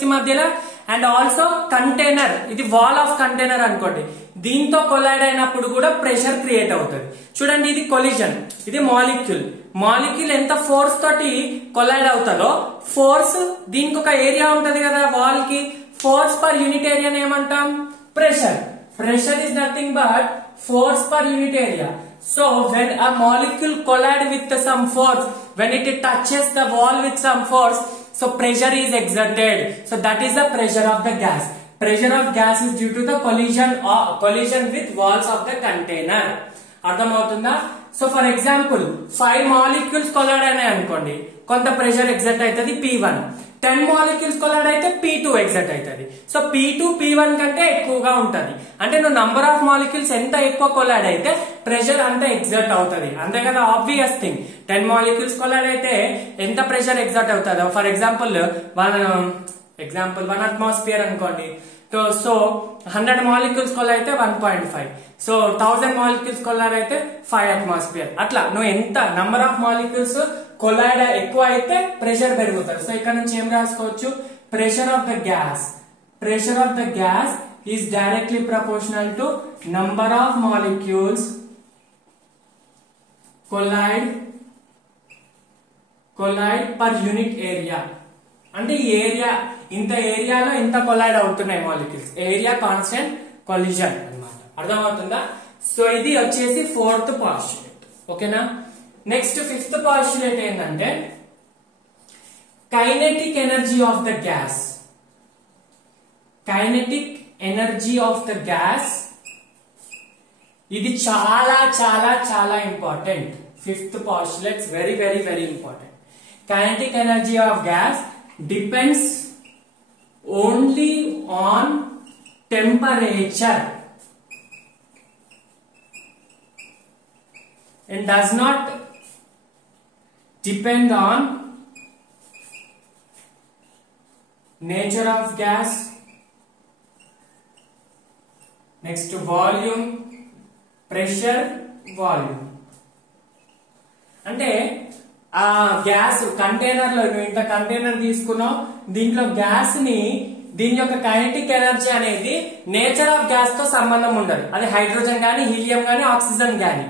కి మధ్యలో, అండ్ ఆల్సో కంటైనర్, ఇది వాల్ ఆఫ్ కంటైనర్ అనుకోండి, దీంతో కొలైడ్ అయినప్పుడు కూడా ప్రెషర్ క్రియేట్ అవుతుంది. చూడండి, ఇది కొలిషన్, ఇది మాలిక్యూల్ ఎంత ఫోర్స్ తోటి కొలైడ్ అవుతుందో, ఫోర్స్ దీనికి ఒక ఏరియా ఉంటది కదా వాల్ కి, ఫోర్స్ పర్ యూనిట్ ఏరియా ఏమంటాం? Pressure. Pressure is nothing but force per unit area. So when a molecule collide with some force, when it touches the wall with some force, so pressure is exerted. So that is the pressure of the gas. Pressure of gas is due to the collision with walls of the container. అర్థమవుతుందా? So for example 5 molecules collide అయినాయి అనుకోండి, కొంత pressure exert అవుతుంది P1. 10 molecules collide అయితే P2 exert అవుతుంది. So P2 P1 కంటే ఎక్కువగా ఉంటది. అంటే నువ్వు నంబర్ ఆఫ్ మాలిక్యూల్స్ ఎంత ఎక్కువ కొలైడ్ అయితే ప్రెషర్ అంత ఎగ్జర్ట్ అవుతుంది. అంతే కదా, ఆబ్వియస్ థింగ్. 10 మాలిక్యూల్స్ కొలైడ్ అయితే ఎంత ప్రెషర్ ఎగ్జర్ట్ అవుతుందో, ఫర్ ఎగ్జాంపుల్ 1 అట్మాస్ఫియర్ అనుకోండి. సో 100 మాలిక్యూల్స్ కొలైడ్ అయితే 1.5. సో 1000 మాలిక్యూల్స్ కొలైడ్ అయితే 5 అట్మాస్ఫియర్. అట్లా నువ్వు ఎంత నంబర్ ఆఫ్ మాలిక్యూల్స్ కొలైడ్ ఎక్కువ అయితే ప్రెషర్ పెరుగుతుంది. సో ఇక్కడ నుంచి ఏం రాసుకోవచ్చు? Pressure of the gas is directly proportional to number of molecules collide per unit area. అంటే ఈ ఏరియా ఇంత ఏరియాలో ఇంత కొలైడ్ అవుతున్నాయి మాలిక్యూల్స్, ఏరియా కాన్స్టెంట్ కొలిజన్ అన్నమాట. అర్థమవుతుందా? సో ఇది వచ్చేసి ఫోర్త్ పాస్టులేట్. ఓకేనా? నెక్స్ట్ ఫిఫ్త్ పాస్టులేట్ ఏంటంటే kinetic energy of the gas. Kinetic energy of the gas ఇది చాలా చాలా చాలా important. Fifth postulate very very very important. Kinetic energy of gas depends only on temperature and does not depend on nature of gas. Next, volume, pressure, volume. అంటే ఆ gas container లో నువ్వు ఇంత container తీసుకున్నావు, దీంట్లో గ్యాస్ ని దీని యొక్క కైనెటిక్ ఎనర్జీ అనేది నేచర్ ఆఫ్ గ్యాస్ తో సంబంధం ఉండదు. అది హైడ్రోజన్ గానీ హీలియం గానీ ఆక్సిజన్ గానీ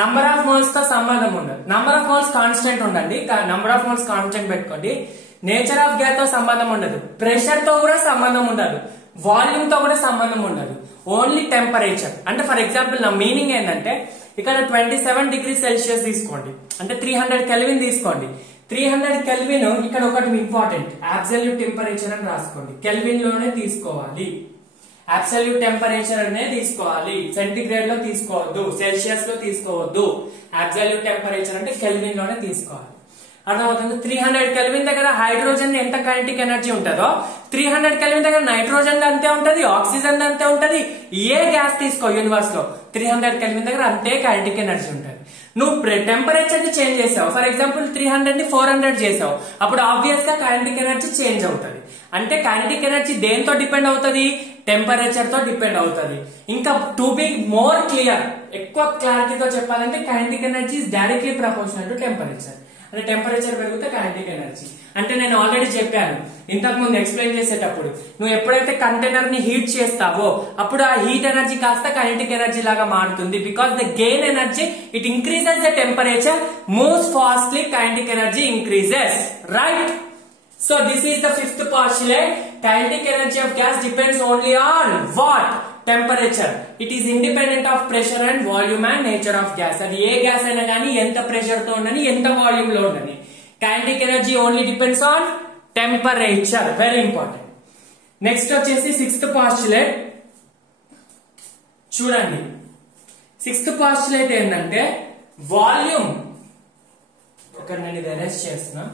నంబర్ ఆఫ్ మోల్స్ తో సంబంధం ఉండదు. నంబర్ ఆఫ్ మోల్స్ కాన్స్టెంట్ ఉండండి, నంబర్ ఆఫ్ మోల్స్ కాన్స్టెంట్ పెట్టుకోండి. నేచర్ ఆఫ్ గ్యాస్ తో సంబంధం ఉండదు, ప్రెషర్ తో కూడా సంబంధం ఉండదు, వాల్యూమ్ తో కూడా సంబంధం ఉండదు, ఓన్లీ టెంపరేచర్. అంటే ఫర్ ఎగ్జాంపుల్ నా మీనింగ్ ఏంటంటే ఇక్కడ 27 డిగ్రీ సెల్సియస్ తీసుకోండి, అంటే 300 కెల్విన్ తీసుకోండి. 300 కెల్విన్ ఇక్కడ ఒకటి ఇంపార్టెంట్, అబ్సల్యూట్ టెంపరేచర్ అని రాసుకోండి. కెల్విన్ లోనే తీసుకోవాలి, అబ్సల్యూట్ టెంపరేచర్ అనే తీసుకోవాలి. సెంటిగ్రేడ్ లో తీసుకోవద్దు, సెల్సియస్ లో తీసుకోవద్దు. అబ్సల్యూట్ టెంపరేచర్ అంటే కెల్విన్ లోనే తీసుకోవాలి. అర్థమవుతుంది? 300 కెల్విన్ దగ్గర హైడ్రోజన్ ఎంత కైనెటిక్ ఎనర్జీ ఉంటుందో 300 కెల్విన్ దగ్గర నైట్రోజన్ అంతే ఉంటది, ఆక్సిజన్ అంతే ఉంటది. ఏ గ్యాస్ తీసుకో యూనివర్స్ లో 300 కెల్విన్ దగ్గర అంతే కైనెటిక్ ఎనర్జీ ఉంటది. నువ్వు టెంపరేచర్ ని చేంజ్ చేసావు, ఫర్ ఎగ్జాంపుల్ 300 ని 400 చేసావు, అప్పుడు ఆబ్వియస్ గా కైనెటిక్ ఎనర్జీ చేంజ్ అవుతుంది. అంటే కైనెటిక్ ఎనర్జీ దేంతో డిపెండ్ అవుతుంది? టెంపరేచర్ తో డిపెండ్ అవుతుంది. ఇంకా టు బి మోర్ క్లియర్, ఎక్కువ క్లారిటీతో చెప్పాలంటే kinetic energy is directly proportional to temperature. అంటే టెంపరేచర్ పెరిగితే కైనెటిక్ ఎనర్జీ. అంటే నేను ఆల్రెడీ చెప్పాను ఇంతకు ముందు ఎక్స్ప్లెయిన్ చేసేటప్పుడు, నువ్వు ఎప్పుడైతే కంటైనర్ ని హీట్ చేస్తావో అప్పుడు ఆ హీట్ ఎనర్జీ కాస్త కైనెటిక్ ఎనర్జీ లాగా మారుతుంది. Because the gain energy it increases the temperature, moves fastly, kinetic energy increases. Right? So this is the fifth postulate. Kinetic energy of gas depends only on what? Temperature. It is independent of pressure and volume and nature of gas. అది ఏ gas అయినా కానీ ఎంత pressure తో ఉండని, ఎంత volume లో ఉండని, kinetic energy only depends on temperature. Very important. Next వచ్చేసి సిక్స్త్ postulate. చూడండి, సిక్స్త్ postulate ఏంటంటే వాల్యూమ్. ఇక్కడ నేను ఇది అరెస్ట్ చేస్తున్నా.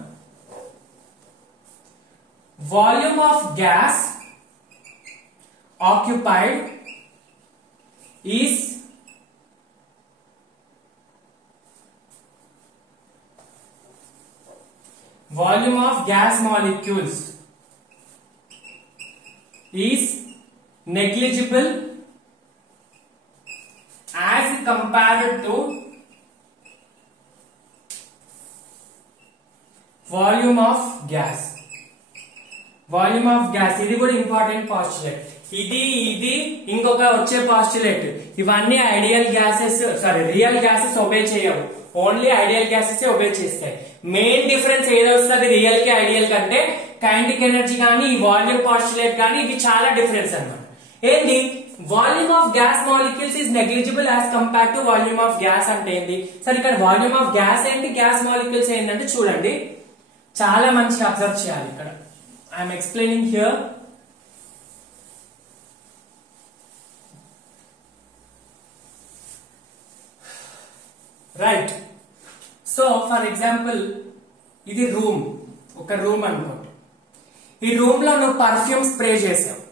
Volume of gas occupied is volume of gas molecules is negligible as compared to volume of gas. Volume of gas ఇది కూడా important postulate. ఇది ఇంకొక వచ్చే పాస్టులేట్. ఇవన్నీ ideal gases, real gases obey చేయవు, ఓన్లీ ఐడియల్ గ్యాసెస్ ఒబే చేస్తాయి. Main difference ఏదో వస్తుంది రియల్ కి ఐడియల్ కంటే, కైనెటిక్ ఎనర్జీ కానీ ఈ వాల్యూమ్ పాస్టులేట్ కానీ ఇవి చాలా డిఫరెన్స్ అన్నమాట. ఏంటి? Volume of gas molecules is negligible as compare to volume of gas అంటే ఏంటి? సరే ఇక్కడ వాల్యూమ్ ఆఫ్ గ్యాస్ ఏంటి, గ్యాస్ మాలిక్యూల్స్ ఏంటంటే చూడండి, చాలా మంచిగా అబ్జర్వ్ చేయాలి. ఇక్కడ I am explaining here. Right. So for example, ఇది రూమ్, ఒక రూమ్ అనుకోండి. ఈ రూమ్ లో నువ్వు పర్ఫ్యూమ్ స్ప్రే చేసావు.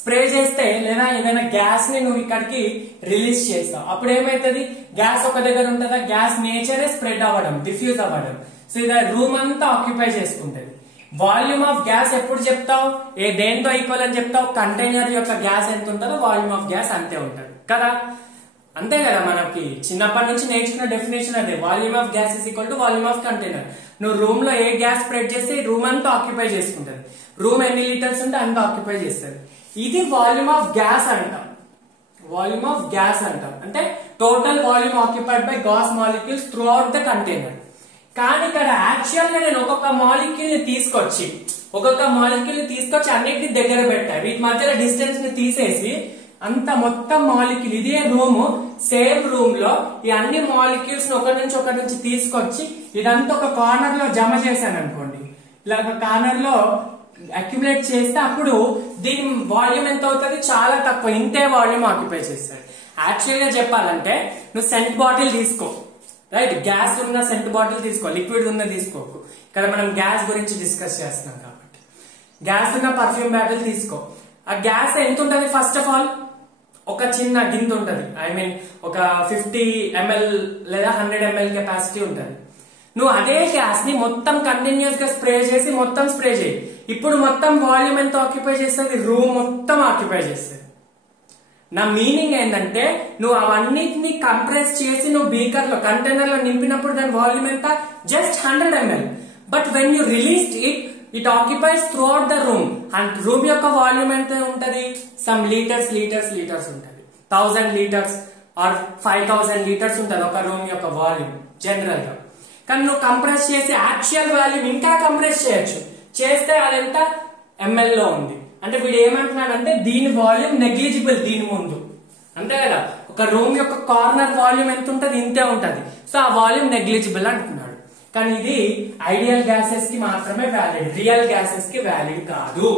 స్ప్రే చేస్తే లేదా ఏదైనా గ్యాస్ ని నువ్వు ఇక్కడికి రిలీజ్ చేస్తావు, అప్పుడు ఏమైతుంది? గ్యాస్ ఒక దగ్గర ఉంటుందా? గ్యాస్ నేచరే స్ప్రెడ్ అవ్వడం, డిఫ్యూజ్ అవ్వడం. సో ఇది రూమ్ అంతా ఆక్యుపై చేసుకుంటది. వాల్యూమ్ ఆఫ్ గ్యాస్ ఎప్పుడు చెప్తావు? దేంతో ఈక్వల్ అని చెప్తావు? కంటైనర్ యొక్క గ్యాస్ ఎంత ఉంటుందో వాల్యూమ్ ఆఫ్ గ్యాస్ అంతే ఉంటుంది కదా. అంతే కదా, మనకి చిన్నప్పటి నుంచి నేర్చుకున్న డెఫినేషన్ అదే, volume of gas is equal to volume of container. నువ్వు రూమ్ లో ఏ గ్యాస్ స్ప్రెడ్ చేస్తే రూమ్ అంతా ఆక్యుపై చేసుకుంటది. రూమ్ ఎన్ని లీటర్స్ ఉంటే అంత ఆక్యుపై చేస్తుంది. ఇది వాల్యూమ్ ఆఫ్ గ్యాస్ అంటాం. వాల్యూమ్ ఆఫ్ గ్యాస్ అంటాం. అంటే total volume occupied by gas molecules throughout the container. కానీ ఇక్కడ యాక్చువల్ గా నేను ఒక్కొక్క మాలిక్యూల్ ని తీసుకొచ్చి అన్నిటిని దగ్గర పెట్టా. వీటి మధ్యలో డిస్టెన్స్ ని తీసేసి అంత మొత్తం మాలిక్యూల్ ఇదే రూమ్, సేమ్ రూమ్ లో ఈ అన్ని మాలిక్యూల్స్ ని ఒకటి నుంచి తీసుకొచ్చి ఇదంతా ఒక కార్నర్ లో జమ చేశాను అనుకోండి. ఇలా ఒక కార్నర్ లో అక్యుములేట్ చేస్తే అప్పుడు దీని వాల్యూమ్ ఎంత అవుతుంది? చాలా తక్కువ, ఇంతే వాల్యూమ్ ఆక్యుపై చేస్తారు. యాక్చువల్ గా చెప్పాలంటే నువ్వు సెంట్ బాటిల్ తీసుకో, రైట్? గ్యాస్ ఉన్న సెంట్ బాటిల్ తీసుకో, లిక్విడ్ ఉన్న తీసుకోకు. ఇక్కడ మనం గ్యాస్ గురించి డిస్కస్ చేస్తున్నాం కాబట్టి గ్యాస్ ఉన్న పర్ఫ్యూమ్ బాటిల్ తీసుకో. ఆ గ్యాస్ ఎంత ఉంటుంది? ఫస్ట్ ఆఫ్ ఆల్ ఒక చిన్న గింత ఉంటది, ఐ మీన్ ఒక 50 ml లేదా 100 ml కెపాసిటీ ఉంటది. నువ్వు అదే గ్యాస్ ని మొత్తం కంటిన్యూస్ గా స్ప్రే చేసి మొత్తం స్ప్రే చేయి. ఇప్పుడు మొత్తం వాల్యూమ్ ఎంత ఆక్యుపై చేస్తుంది? రూమ్ మొత్తం ఆక్యుపై చేస్తుంది. నా మీనింగ్ ఏంటంటే నువ్వు అవన్నిటిని కంప్రెస్ చేసి నువ్వు బీకర్ లో కంటైనర్ లో నింపినప్పుడు దాని వాల్యూమ్ ఎంత? Just 100 ml. But when you released it occupies through out the room. And room యొక్క వాల్యూమ్ ఎంత ఉంటది? సమ్ లీటర్స్ ఉంటది. 1000 లీటర్స్ ఆర్ 5000 లీటర్స్ ఉంటది ఒక రూమ్ యొక్క వాల్యూమ్ జనరల్ గా. కానీ నువ్వు కంప్రెస్ చేసి యాక్చువల్ వాల్యూమ్ ఇంకా కంప్రెస్ చేయొచ్చు. చేస్తే అదెంత? ml లో ఉంది. అంటే వీడు ఏమంటున్నాడంటే దీని వాల్యూమ్ నెగ్లిజిబుల్ దీని ముందు, అంతే కదా? ఒక రూమ్ యొక్క కార్నర్ వాల్యూమ్ ఎంత ఉంటది? ఇంతే ఉంటది. సో ఆ వాల్యూమ్ నెగ్లిజిబుల్ అంటున్నాడు. కానీ ఇది ఐడియల్ గ్యాసెస్ కి మాత్రమే వ్యాలిడ్, రియల్ గ్యాసెస్ కి వ్యాలిడ్ కాదు.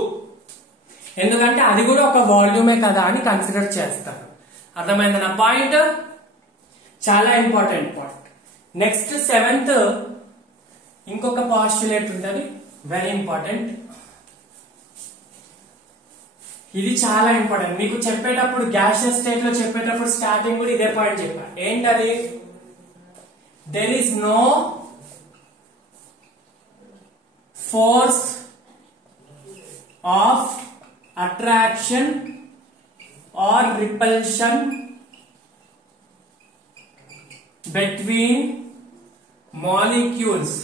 ఎందుకంటే అది కూడా ఒక వాల్యూమే కదా అని కన్సిడర్ చేస్తారు. అర్థమైంది నా పాయింట్? చాలా ఇంపార్టెంట్ పాయింట్. నెక్స్ట్ 7th ఇంకొక పాస్టులేట్ ఉంటది, వెరీ ఇంపార్టెంట్. ఇది చాలా ఇంపార్టెంట్. మీకు చెప్పేటప్పుడు గ్యాసియస్ స్టేట్ లో చెప్పేటప్పుడు స్టార్టింగ్ కూడా ఇదే పాయింట్ చెప్పా. ఏంటది? There is no force of attraction or repulsion between molecules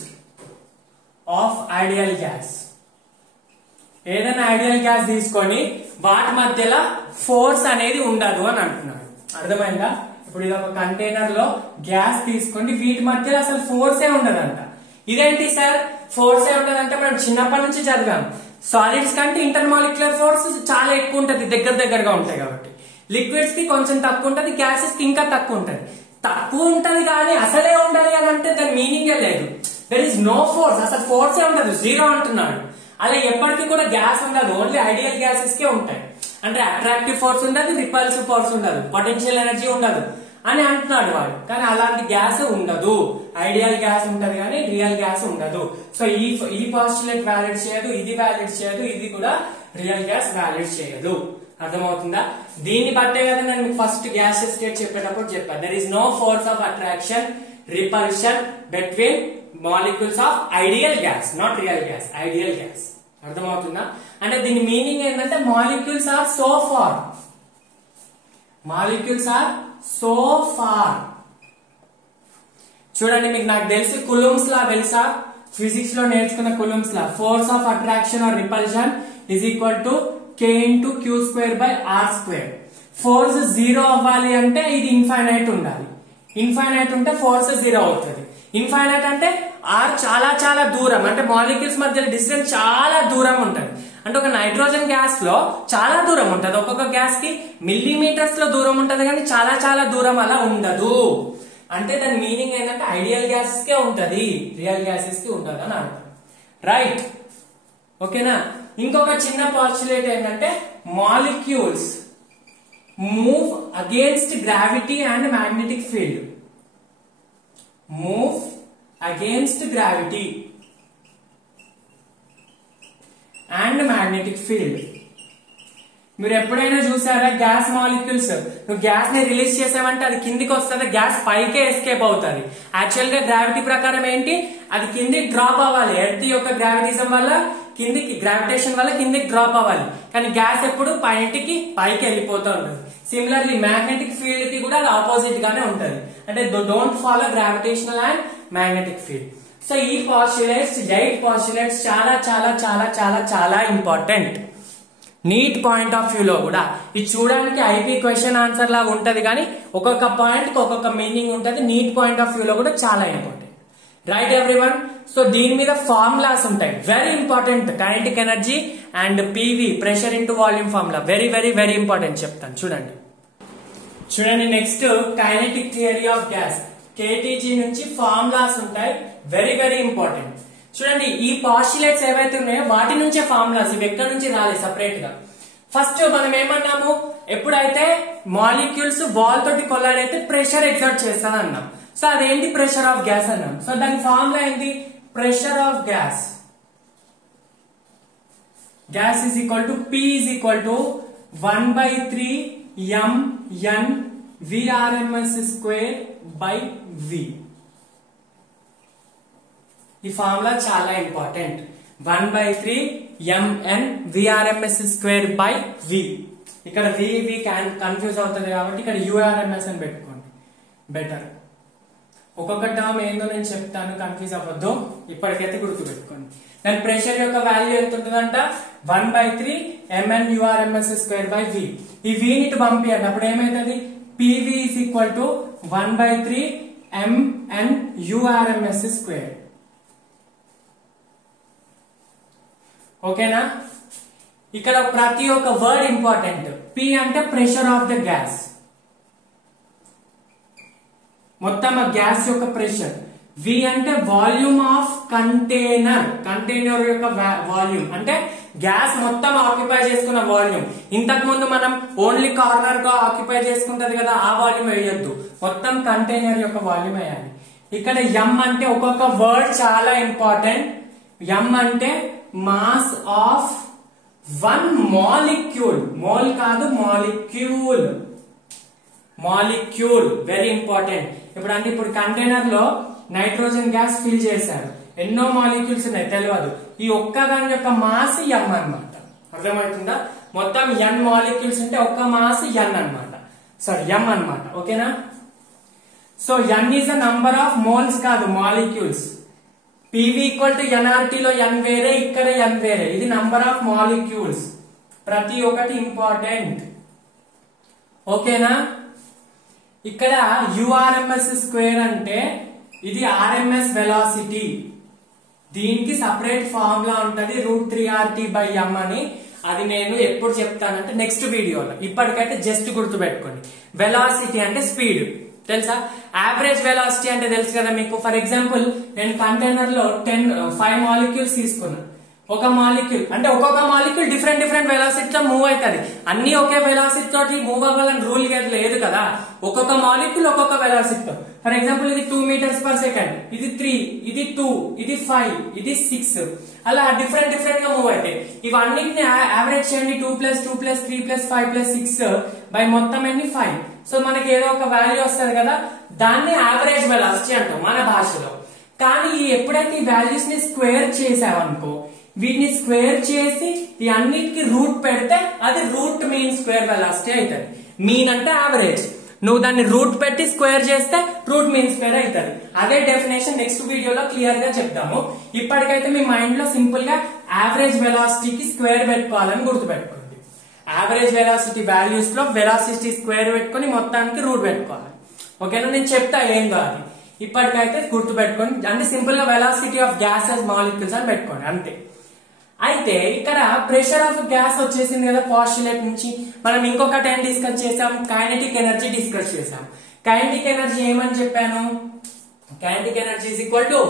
of ideal gas. ఏదైనా ఐడియల్ గ్యాస్ తీసుకొని వాటి మధ్యలో ఫోర్స్ అనేది ఉండదు అని అంటున్నాడు. అర్థమైందా? ఇప్పుడు ఇది ఒక కంటైనర్ లో గ్యాస్ తీసుకోండి, వీటి మధ్యలో అసలు ఫోర్సే ఉండదంట. ఇదేంటి సార్ ఫోర్సే ఉండదంటే మనం చిన్నప్పటి నుంచి చదివాం. సాలిడ్స్ కంటే ఇంటర్మాలిక్యులర్ ఫోర్స్ చాలా ఎక్కువ ఉంటది, దగ్గరగా ఉంటాయి కాబట్టి. లిక్విడ్స్ కి కొంచెం తక్కువ ఉంటది, గ్యాసెస్ కి ఇంకా తక్కువ ఉంటది. తక్కువ ఉంటది కానీ అసలే ఉండదు అని అంటే దాని మీనింగే లేదు. దెర్ ఇస్ నో ఫోర్స్, అసలు ఫోర్సే ఉండదు, జీరో అంటున్నాడు. అలా ఎప్పటికీ కూడా గ్యాస్ ఉండదు, ఓన్లీ ఐడియల్ గ్యాసెస్ కే ఉంటాయి. అంటే అట్రాక్టివ్ ఫోర్స్ ఉండదు, రిపల్సివ్ ఫోర్స్ ఉండదు, పొటెన్షియల్ ఎనర్జీ ఉండదు అని అంటున్నాడు వాడు. కానీ అలాంటి గ్యాస్ ఉండదు, ఐడియల్ గ్యాస్ ఉంటది కానీ రియల్ గ్యాస్ ఉండదు. సో ఈ పాస్టులేట్ వ్యాలిడ్ చేయదు, ఇది వ్యాలిడ్ చేయదు, ఇది కూడా రియల్ గ్యాస్ వ్యాలిడ్ చేయదు. అర్థమవుతుందా? దీన్ని బట్టే కదా నేను ఫస్ట్ గ్యాసియస్ స్టేట్ చెప్పేటప్పుడు చెప్పాను. There is no force of attraction, repulsion between molecules of ideal gas, not real gas, ideal gas. అర్థమవుతుందా? అంటే దీని మీనింగ్ ఏంటంటే molecules are so far, molecules are so far. చూడండి, మీకు నాకు తెలిసి కులూమ్స్ లా తెలుసా? ఫిజిక్స్ లో నేర్చుకున్న coulombs law, force of attraction or repulsion is equal to k into q square by r square. Force zero అవ్వాలి అంటే ఇది ఇన్ఫైనైట్ ఉండాలి, ఇన్ఫైనైట్ ఉంటే ఫోర్స్ జీరో అవుతుంది. ఇన్ఫైనైట్ అంటే r చాలా చాలా దూరం, అంటే మాలిక్యూల్స్ మధ్య డిస్టెన్స్ చాలా దూరం ఉంటది. అంటే ఒక నైట్రోజన్ గ్యాస్ లో చాలా దూరం ఉంటది, ఒక్కొక్క గ్యాస్ కి మిల్లీమీటర్స్ లో దూరం ఉంటది, కానీ చాలా చాలా దూరం అలా ఉండదు. అంటే దాని మీనింగ్ ఏంటంటే ఐడియల్ గ్యాసెస్ కే ఉంటది, రియల్ గ్యాసెస్ కి ఉండదు అని అర్థం. రైట్, ఓకేనా? ఇంకొక చిన్న పాస్టులేట్ ఏంటంటే molecules move against gravity and magnetic field. Move against gravity and magnetic field. మీరు ఎప్పుడైనా చూసారా గ్యాస్ మాలిక్యూల్స్, నువ్వు గ్యాస్ ని రిలీజ్ చేసావంటే అది కిందికి వస్తుంది, గ్యాస్ పైకే ఎస్కేప్ అవుతుంది. యాక్చువల్ గా గ్రావిటీ ప్రకారం ఏంటి, అది కిందికి డ్రాప్ అవ్వాలి. ఎర్త్ యొక్క గ్రావిటిజం వల్ల కిందికి, గ్రావిటేషన్ వల్ల కిందికి డ్రాప్ అవ్వాలి. కానీ గ్యాస్ ఎప్పుడు పైకి వెళ్ళిపోతూ ఉంటుంది. సిమిలర్లీ మ్యాగ్నెటిక్ ఫీల్డ్ కి కూడా అది ఆపోజిట్ గానే ఉంటది, అంటే don't follow gravitational and magnetic field. So ఈ పాస్టులేట్స్, 8 పాస్టులేట్స్ చాలా చాలా చాలా చాలా చాలా important. Neat point of view లో కూడా ఇది చూడడానికి ఐపీ క్వశ్చన్ ఆన్సర్ లాగా ఉంటది, కానీ ఒక్కొక్క పాయింట్ కి ఒక్కొక్క మీనింగ్ ఉంటది. నీట్ పాయింట్ ఆఫ్ వ్యూ లో కూడా చాలా ఇంపార్టెంట్. Right everyone. సో దీని మీద ఫార్ములాస్ ఉంటాయి, very important. Kinetic energy and PV, pressure into volume formula, very very very important చెప్తాను. చూడండి next kinetic theory of gas, KTG నుంచి ఫార్ములాస్ ఉంటాయి, వెరీ వెరీ ఇంపార్టెంట్. చూడండి ఈ పాస్టులేట్స్ ఏవైతే ఉన్నాయో వాటి నుంచే ఫార్ములాస్, ఇవి ఎక్కడి నుంచి రాలేదు సెపరేట్ గా. ఫస్ట్ మనం ఏమన్నాము, ఎప్పుడైతే మాలిక్యూల్స్ వాల్ తోటి కొల్లాడ్ అయితే ప్రెషర్ ఎగ్జర్ట్ చేస్తాను అన్నాం. సో అదేంటి, ప్రెషర్ ఆఫ్ గ్యాస్ అన్నాం. సో దాని ఫార్ములా ఏంటి, pressure of gas, gas is equal to P is equal to 1/3 mn Vrms square by V. ఈ ఫార్ములా చాలా important. 1/3 mn Vrms square by V. ఇక్కడ V confuse అవుతుంది కాబట్టి ఇక్కడ URMS అని పెట్టుకోండి బెటర్. ఒక్కొక్క టర్మ్ ఏందో నేను చెప్తాను, కన్ఫ్యూజ్ అవ్వద్దు, ఇప్పటికైతే గుర్తు పెట్టుకోండి. దాని ప్రెషర్ యొక్క వాల్యూ ఎంత ఉంటుందంట, 1/3 mn Urms square by V. ఈ V ని పంపియండి, అప్పుడు ఏమైతుంది, PV is equal to 1/3 mn Urms square. ఓకేనా. ఇక్కడ ప్రతి ఒక్క వర్డ్ ఇంపార్టెంట్. P అంటే ప్రెషర్ ఆఫ్ ద గ్యాస్, మొత్తం ఆ గ్యాస్ యొక్క ప్రెషర్. V అంటే వాల్యూమ్ ఆఫ్ కంటైనర్, కంటైనర్ యొక్క వాల్యూమ్ అంటే గ్యాస్ మొత్తం ఆక్యుపై చేసుకున్న వాల్యూమ్. ఇంతకు ముందు మనం ఓన్లీ కార్నర్ గా ఆక్యుపై చేసుకుంటది కదా, ఆ వాల్యూమ్ వేయొద్దు, మొత్తం కంటైనర్ యొక్క వాల్యూమ్ వేయాలి. ఇక్కడ M అంటే ఒక్కొక్క వర్డ్ చాలా ఇంపార్టెంట్. M అంటే mass of one molecule, mole కాదు మాలిక్యూల్, మాలిక్యూల్ వెరీ ఇంపార్టెంట్. ఇప్పుడు కంటైనర్ లో నైట్రోజన్ గ్యాస్ ఫిల్ చేశారు, ఎన్నో మాలిక్యూల్స్ ఉన్నాయి తెలియదు, ఈ ఒక్క దాని యొక్క మాస్ M అన్నమాట. అర్థమవుతుందా, మొత్తం n మాలిక్యూల్స్ ఉంటే ఒక్క మాస్ n అన్నమాట, సారీ M అన్నమాట. ఓకేనా. So n is a number of moles కాదు, molecules. PV equal to nRT లో n వేరే, ఇక్కడ n వేరే, ఇది నంబర్ ఆఫ్ మాలిక్యూల్స్. ప్రతి ఒక్కటి ఇంపార్టెంట్. ఓకేనా. ఇక్కడ URMS స్క్వేర్ అంటే ఇది RMS వెలాసిటీ, దీనికి సపరేట్ ఫార్ములా ఉంటది √3RT/m అని. అది నేను ఎప్పుడు చెప్తానంటే నెక్స్ట్ వీడియోలో, ఇప్పటికైతే జస్ట్ గుర్తు పెట్టుకోండి. వెలాసిటీ అంటే స్పీడ్ తెలుసా, యావరేజ్ వెలాసిటీ అంటే తెలుసు కదా మీకు. ఫర్ ఎగ్జాంపుల్ నేను కంటైనర్ లో 5 మాలిక్యూల్స్ తీసుకున్నా, ఒక మాలిక్యూల్ అంటే ఒక్కొక్క మాలిక్యూల్ డిఫరెంట్ డిఫరెంట్ వెలాసిటీతో మూవ్ అవుతుంది. అన్ని ఒకే వెలాసిటీ తోటి మూవ్ అవ్వాలని రూల్ లేదు కదా, ఒక్కొక్క మాలిక్యూల్ ఒక్కొక్క వెలాసిటీతో. ఫర్ ఎగ్జాంపుల్ ఇది 2 meters per second, ఇది 3, ఇది 2, ఇది 5, ఇది 6, అలా డిఫరెంట్ డిఫరెంట్ గా మూవ్ అవుతాయి. ఇవన్నిటిని యావరేజ్ చేయండి, 2 + 2 + 3 + 5 + 6 బై మొత్తం ఎన్ని 5. సో మనకి ఏదో ఒక వాల్యూ వస్తుంది కదా, దాన్ని యావరేజ్ వెలాసిటీ అంటాం మన భాషలో. కానీ ఎప్పుడైతే ఈ వాల్యూస్ ని స్క్వేర్ చేసావనుకో, వీటిని స్క్వేర్ చేసి ఈ అన్నిటికి రూట్ పెడితే అది రూట్ మీన్ స్క్వేర్ వెలాసిటీ అవుతుంది. మీన్ అంటే యావరేజ్, నువ్వు దాన్ని రూట్ పెట్టి స్క్వేర్ చేస్తే రూట్ మీన్ స్క్వేర్ అవుతుంది. అదే డెఫినేషన్ నెక్స్ట్ వీడియోలో క్లియర్ గా చెప్తాము. ఇప్పటికైతే మీ మైండ్ లో సింపుల్ గా యావరేజ్ వెలాసిటీకి స్క్వేర్ పెట్టుకోవాలని గుర్తుపెట్టుకోండి. యావరేజ్ వెలాసిటీ వాల్యూస్ లో వెలాసిటీ స్క్వేర్ పెట్టుకుని మొత్తానికి రూట్ పెట్టుకోవాలి. ఓకేనా, నేను చెప్తా ఏం కాదు, ఇప్పటికైతే గుర్తు పెట్టుకోండి. అంటే సింపుల్ గా వెలాసిటీ ఆఫ్ గ్యాసెస్ మాలిక్యూల్స్ అని పెట్టుకోండి అంతే. అయితే ఇక్కడ ప్రెషర్ ఆఫ్ గ్యాస్ వచ్చేసింది కదా పాస్టులేట్ నుంచి. మనం ఇంకొకటి ఏం డిస్కస్ చేసాం, కైనెటిక్ ఎనర్జీ డిస్కస్ చేసాం. కైనెటిక్ ఎనర్జీ ఏమని చెప్పాను, kinetic energy is equal to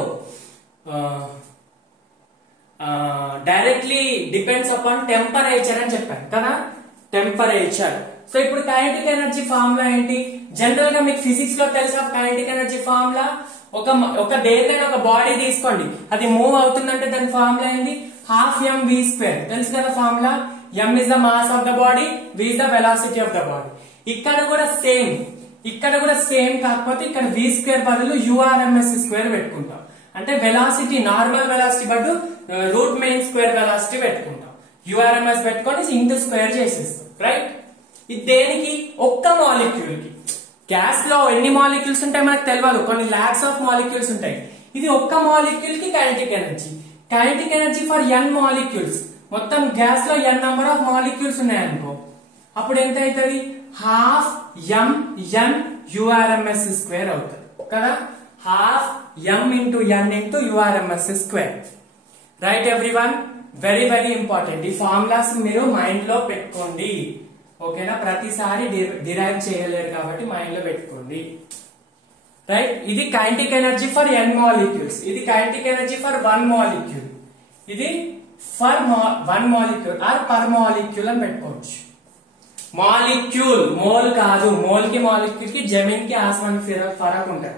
directly depends upon temperature అని చెప్పాను కదా, టెంపరేచర్. సో ఇప్పుడు కైనెటిక్ ఎనర్జీ ఫార్ములా ఏంటి, జనరల్ గా మీకు ఫిజిక్స్ లో తెలుసా కైనెటిక్ ఎనర్జీ ఫార్ములా. ఒక దేనికైనా ఒక బాడీ తీసుకోండి, అది మూవ్ అవుతుందంటే దాని ఫార్ములా ఏంది, 12 mv². తెలుసు కదా formula, m is the mass of the body, v is the velocity of the body. ఇక్కడ కూడా సేమ్ కాకపోతే ఇక్కడ v² బదులు URMS² పెట్టుకుంటాం. అంటే వెలాసిటీ నార్మల్ వెలాసిటీ బదులు రూట్ మెయిన్ స్క్వేర్ వెలాసిటీ పెట్టుకుంటాం. URMS పెట్టుకొని ఇంటూ స్క్వేర్ చేసేస్తాం. రైట్, ఇది దేనికి, ఒక్క మాలిక్యూల్ కి. గ్యాస్ లో ఎన్ని మాలిక్యూల్స్ ఉంటాయి మనకు తెలియదు, కొన్ని లాక్స్ ఆఫ్ మాలిక్యూల్స్ ఉంటాయి. ఇది ఒక్క మాలిక్యూల్ కి kinetic energy. Kinetic energy for n molecules, మొత్తం గ్యాస్ లో n నంబర్ ఆఫ్ మాలిక్యూల్స్ ఉన్నాయనుకో, అప్పుడు ఎంత అవుతుంది? హాఫ్ mn urms స్క్వేర్ అవుతుంది కదా. Half m into n into urms square. Right everyone, very very important. ఈ ఫార్ములాస్ మీరు మైండ్ లో పెట్టుకోండి, ఓకేనా. ప్రతిసారి డిరైవ్ చేయలేరు కాబట్టి మైండ్ లో పెట్టుకోండి. రైట్, ఇది kinetic energy for n molecules, ఇది కైనెటిక్ ఎనర్జీ ఫర్ 1 మాలిక్యూల్, ఇది for 1 molecule are per molecule అని పెట్టుకోవచ్చు. మాలిక్యూల్, మోల్ కాదు. మోల్ కి మాలిక్యూల్ కి జమీన్ కి ఆస్మాన్ ఫరక్ ఉంటుంది,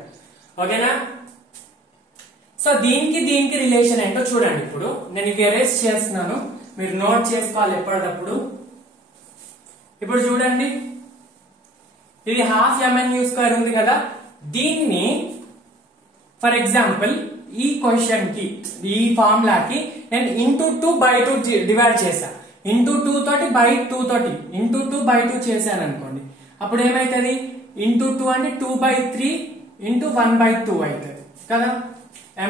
ఓకేనా. సో దీనికి రిలేషన్ ఏంటో చూడండి. ఇప్పుడు నేను ఇవి ఎరేస్ చేస్తున్నాను, మీరు నోట్ చేసుకోవాలి ఎప్పటికప్పుడు. ఇప్పుడు చూడండి, ఇది హాఫ్ mnu స్క్వేర్ ఉంది కదా, దీన్ని ఫర్ ఎగ్జాంపుల్ ఈ క్వశ్చన్ కి, ఈ ఫార్ములాకి నేను ఇంటూ 2/2 డివైడ్ చేశా. ఇంటూ 2 తోటి బై 2 తోటి ఇంటూ 2/2 చేశాను అనుకోండి, అప్పుడు ఏమైతుంది? ఇంటూ 2 అంటే 2/3 ఇంటూ 1/2 అవుతుంది కదా.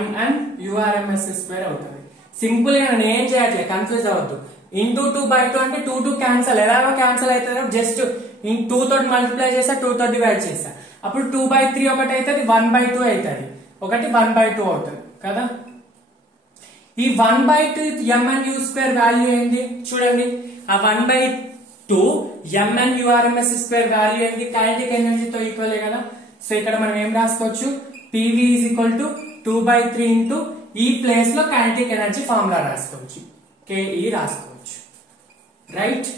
mn urms స్క్వేర్ అవుతుంది. సింపుల్ గా నేను ఏం చేయట్లే, కన్ఫ్యూజ్ అవ్వద్దు. ఇంటూ 2/2 అంటే 2 క్యాన్సల్, ఎలాగో క్యాన్సల్ అవుతుంది. జస్ట్ 2 తోటి మల్టిప్లై చేసా, 2 తోటి డివైడ్ చేసా. అప్పుడు 2/3 ఒకటి అవుతుంది, 1/2 అవుతుంది, ఒకటి 1/2 అవుతుంది కదా. ఈ 1/2 mnu స్క్వేర్ వాల్యూ ఏంటి చూడండి. ఆ 1/2 mn urms స్క్వేర్ వాల్యూ ఏంటి? కైనెటిక్ ఎనర్జీతో ఈక్వల్ కదా. సో ఇక్కడ మనం ఏం రాసుకోవచ్చు? PV is equal to 2/3 into ఈ ప్లేస్ లో కైనెటిక్ ఎనర్జీ ఫార్ములా రాసుకోవచ్చు, KE రాసుకోవచ్చు. రైట్,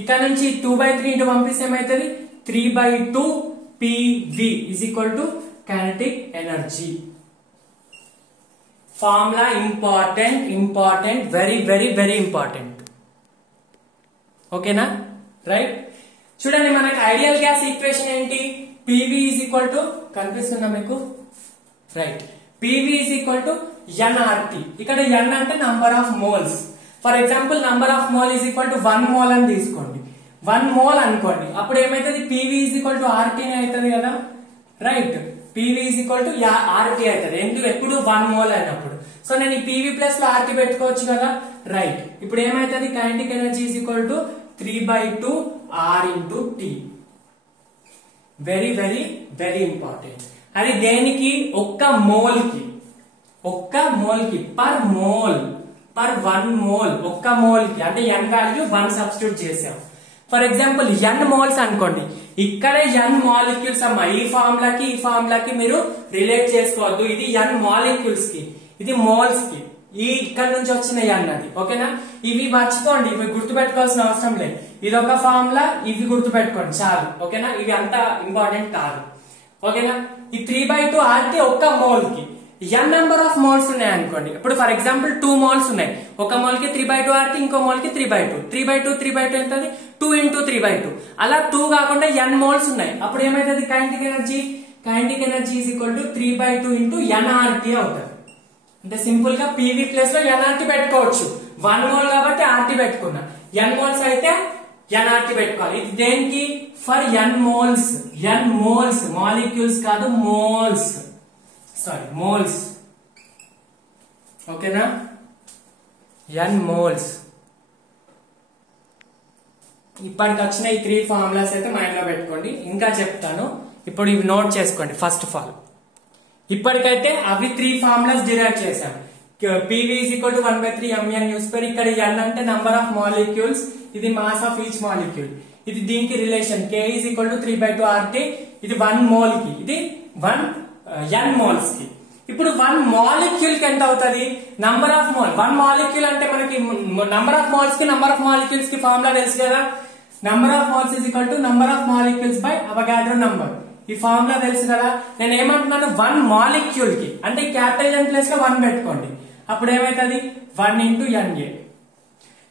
ఇక్కడ నుంచి 2/3 ఇంటూ పంపిస్తే ఏమైతుంది? 3/2 PV is equal to kinetic energy. Formula important, very very very important, ఓకేనా. రైట్, చూడండి మనకి ఐడియల్ గ్యాస్ ఈక్వేషన్ ఏంటి? PV is equal to, కనిపిస్తుందా మీకు? Right, PV is equal to nRT. ఇక్కడ n అంటే number of moles. For example number of mole is equal to 1 mole అని తీసుకోండి, 1 మోల్ అనుకోండి. అప్పుడు ఏమైతుంది? PV is equal to RT అవుతుంది కదా. Right, PV is equal to RT అవుతుంది. ఎందుకు? ఎప్పుడు 1 మోల్ అయినప్పుడు. సో నేను ఈ PV ప్లస్ లో RT పెట్టుకోవచ్చు కదా. రైట్, ఇప్పుడు ఏమైతుంది? Kinetic energy is equal to 3/2 R into T. Very very very important. అది దేనికి? ఒక్క మోల్ కి పర్ మోల్, పర్ 1 మోల్, ఒక్క మోల్ కి. అంటే n వాల్యూ 1 సబ్స్టిట్యూట్ చేసాం. ఫర్ ఎగ్జాంపుల్ n మోల్స్ అనుకోండి, ఇక్కడే n మాలిక్యూల్స్ అమ్మా. ఈ ఫార్ములాకి మీరు రిలేట్ చేసుకోవద్దు. ఇది n మాలిక్యూల్స్ కి, ఇది మోల్స్ కి. ఈ ఇక్కడ నుంచి వచ్చిన n అది, ఓకేనా. ఇవి మర్చిపోండి, ఇవి గుర్తుపెట్టుకోవాల్సిన అవసరం లేదు. ఇది ఒక ఫార్ములా, ఇవి గుర్తుపెట్టుకోండి చాలు, ఓకేనా. ఇవి అంత ఇంపార్టెంట్ కాదు, ఓకేనా. ఈ 3/2 RT ఒక్క మోల్ కి. n నెంబర్ ఆఫ్ మోల్స్ ఉన్నాయి అనుకోండి. ఇప్పుడు ఫర్ ఎగ్జాంపుల్ 2 మోల్స్ ఉన్నాయి, ఒక మోల్ కి 3/2 RT, ఇంకో మోల్ కి 3/2. 3/2 ఎంత? 2 into 3/2. అలా 2 కాకుండా n మోల్స్ ఉన్నాయి. అప్పుడు ఏమైతుంది? Kinetic energy is equal to 3/2 into nRT అవుతుంది. అంటే సింపుల్ గా PV ప్లేస్ లో nRT పెట్టుకోవచ్చు. 1 మోల్ కాబట్టి RT పెట్టుకున్నా, n మోల్స్ అయితే nRT పెట్టుకోవాలి. ఇది దేనికి? ఫర్ n మోల్స్, మాలిక్యూల్స్ కాదు, మోల్స్, సారీ మోల్స్, ఓకేనా. n moles. ఇప్పటికి వచ్చిన ఈ 3 ఫార్ములాస్ అయితే మైండ్ లో పెట్టుకోండి. ఇంకా చెప్తాను, ఇప్పుడు ఇవి నోట్ చేసుకోండి. ఫస్ట్ ఆఫ్ ఆల్ ఇప్పటికైతే అవి 3 ఫార్ములాస్ డిరైవ్ చేశాం. PV is equal to 1/3 mnu square. ఇక్కడ n అంటే నంబర్ ఆఫ్ మాలిక్యూల్స్, ఇది మాస్ ఆఫ్ ఈచ్ మాలిక్యూల్. ఇది దీనికి relation. K is equal to 3/2 RT. ఇది 1 మోల్ కి, ఇది 1 n మోల్స్ కి. ఇప్పుడు 1 మాలిక్యూల్ కి ఎంత అవుతుంది? Number of mole. 1 మాలిక్యూల్ అంటే మనకి నంబర్ ఆఫ్ మోల్స్ కి, నంబర్ ఆఫ్ మాలిక్యూల్స్ కి ఫార్ములా తెలుసు కదా. Number of moles is equal to number of molecules by Avogadro number. ఈ ఫార్ములా తెలుసు కదా. నేను ఏమంటున్నాను? 1 మాలిక్యూల్ కి అంటే క్యాపిటల్ N ప్లేస్ లో 1 పెట్టుకోండి. అప్పుడు ఏమైతుంది? 1 into Na.